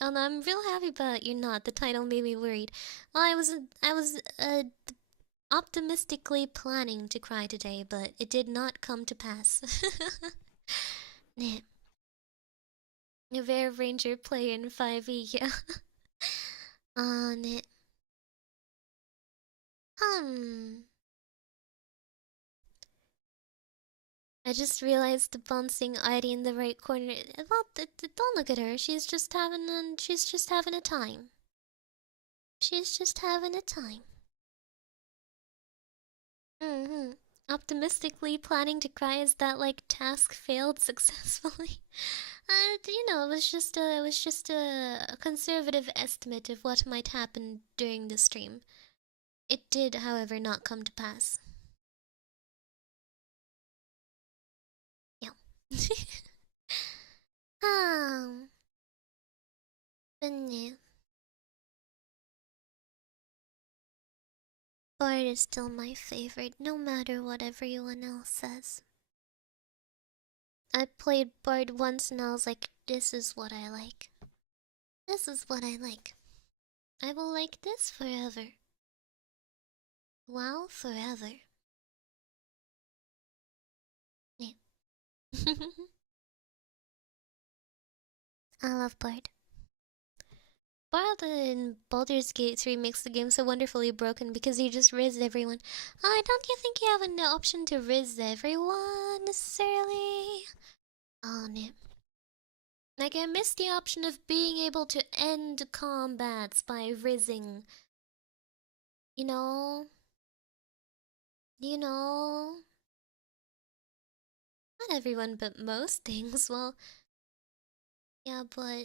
And I'm real happy about you're not. The title made me worried. Well, I was optimistically planning to cry today, but it did not come to pass. Nah. A rare Ranger player in 5e, yeah. On it. Hmm. I just realized the bouncing Idy in the right corner. Well, don't look at her. She's just having a time. She's just having a time. Mm-hmm. Optimistically planning to cry as that like task failed successfully. You know, it was just a conservative estimate of what might happen during the stream. It did, however, not come to pass. Yeah. um, but yeah. Bard is still my favorite, no matter what everyone else says. I played Bard once and I was like, this is what I like. This is what I like. I will like this forever. Wow, forever. Yeah. I love Bard. Bard in Baldur's Gate 3 makes the game so wonderfully broken because you just riz everyone. Don't you think you have an option to riz everyone necessarily? Oh, no. Like, I missed the option of being able to end combats by rizzing. You know? You know? Not everyone, but most things. Well, yeah, but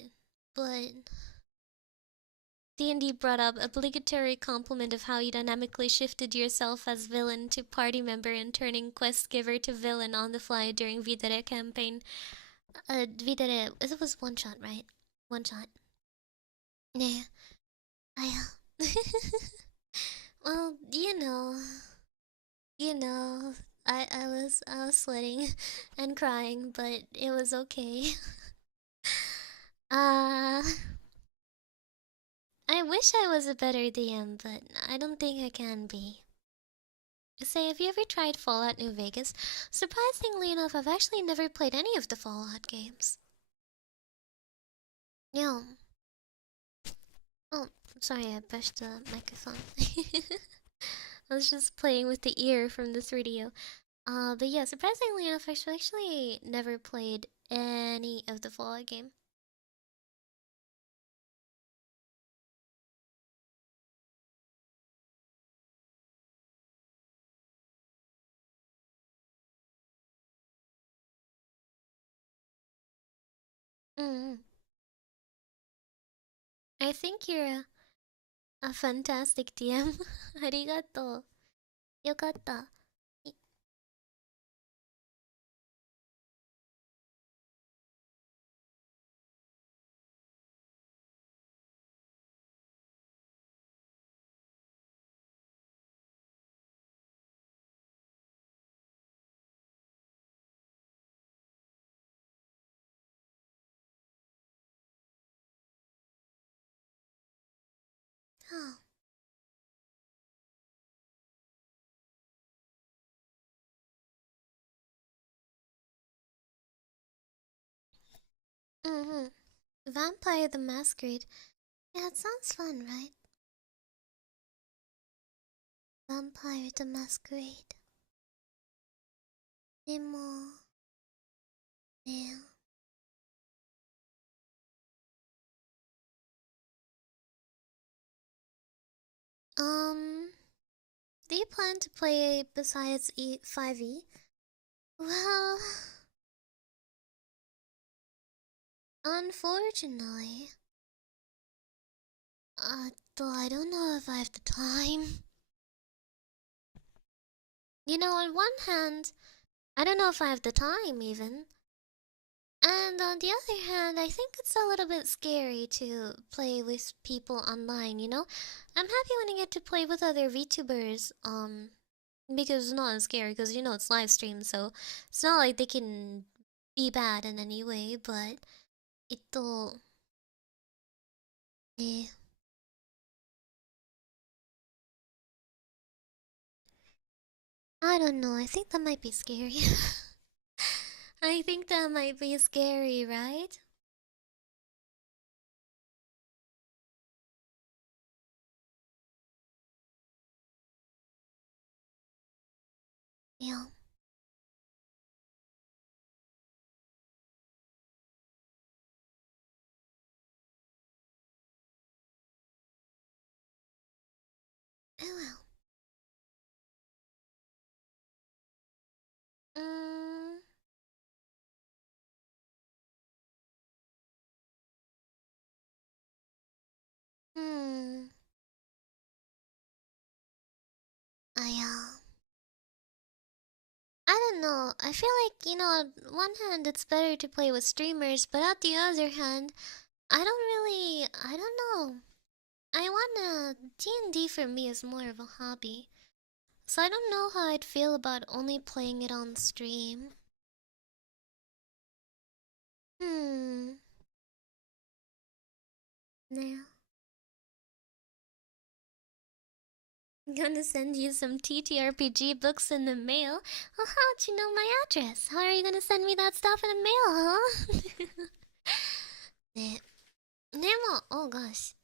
D&D brought up obligatory compliment of how you dynamically shifted yourself as villain to party member and turning quest giver to villain on the fly during V-Dere campaign. V-Dere, it was one shot, right? One shot. Yeah, I, well, I was sweating and crying, but it was okay. Uh, I wish I was a better DM, but I don't think I can be. Say, have you ever tried Fallout New Vegas? Surprisingly enough, I've actually never played any of the Fallout games. Yeah. Oh, sorry, I pushed the microphone. I was just playing with the ear from the 3DO. But yeah, surprisingly enough, I've actually never played any of the Fallout game. Mm. I think you're a fantastic DM. ありがとう。よかった。いはあ、うんうん。Vampire the Masquerade. Yeah, it sounds fun, right? Vampire the Masquerade. でも、ね。Um, do you plan to play besides 5e? Well, unfortunately, though I don't know if I have the time. You know, on one hand, I don't know if I have the time even. And on the other hand, I think it's a little bit scary to play with people online, you know? I'm happy when I get to play with other VTubers, because it's not as scary, because you know it's live stream, so it's not like they can be bad in any way, but it'll. Eh. I don't know, I think that might be scary. I think that might be scary, right? Yeah. Oh well. Mm, hmm. Yeah. I don't know. I feel like, you know, on one hand it's better to play with streamers, but on the other hand, I don't know. I wanna, D&D for me is more of a hobby. So I don't know how I'd feel about only playing it on stream. Hmm. Now, I'm gonna send you some TTRPG books in the mail. Well, how'd you know my address? How are you gonna send me that stuff in the mail, huh? ね、でも、oh gosh.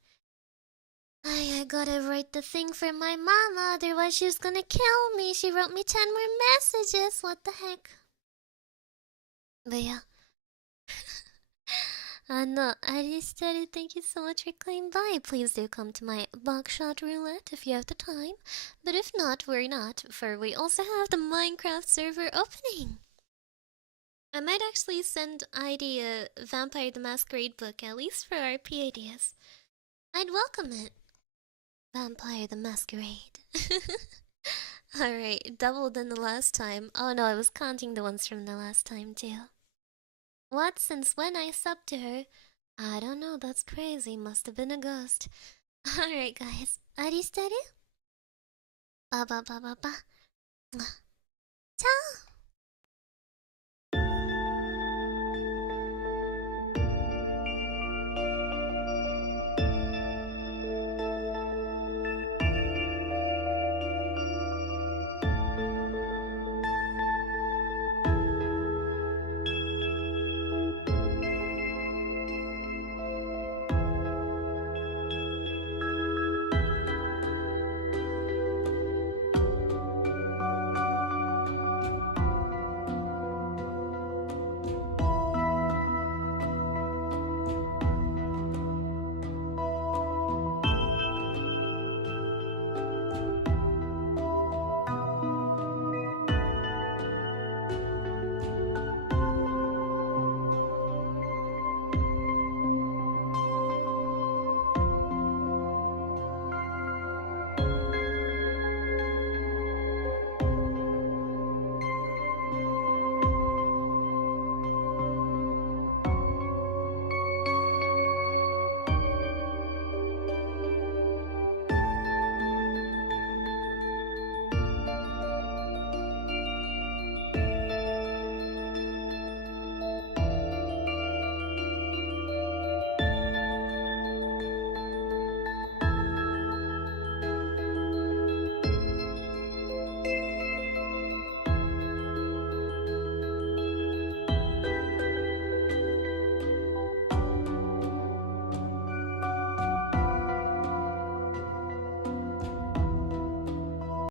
I gotta write the thing for my mama, otherwise she's gonna kill me. She wrote me 10 more messages. What the heck? But yeah. Aristotle, thank you so much for coming by. Please do come to my buckshot roulette if you have the time. But if not, worry not, for we also have the Minecraft server opening. I might actually send ID a Vampire the Masquerade book, at least for RP ideas. I'd welcome it. Vampire the Masquerade. Alright, double than the last time. Oh no, I was counting the ones from the last time too. What, since when I subbed to her? I don't know, that's crazy. Must have been a ghost. Alright, guys. Aristeru? Ba ba ba ba ba. Ciao!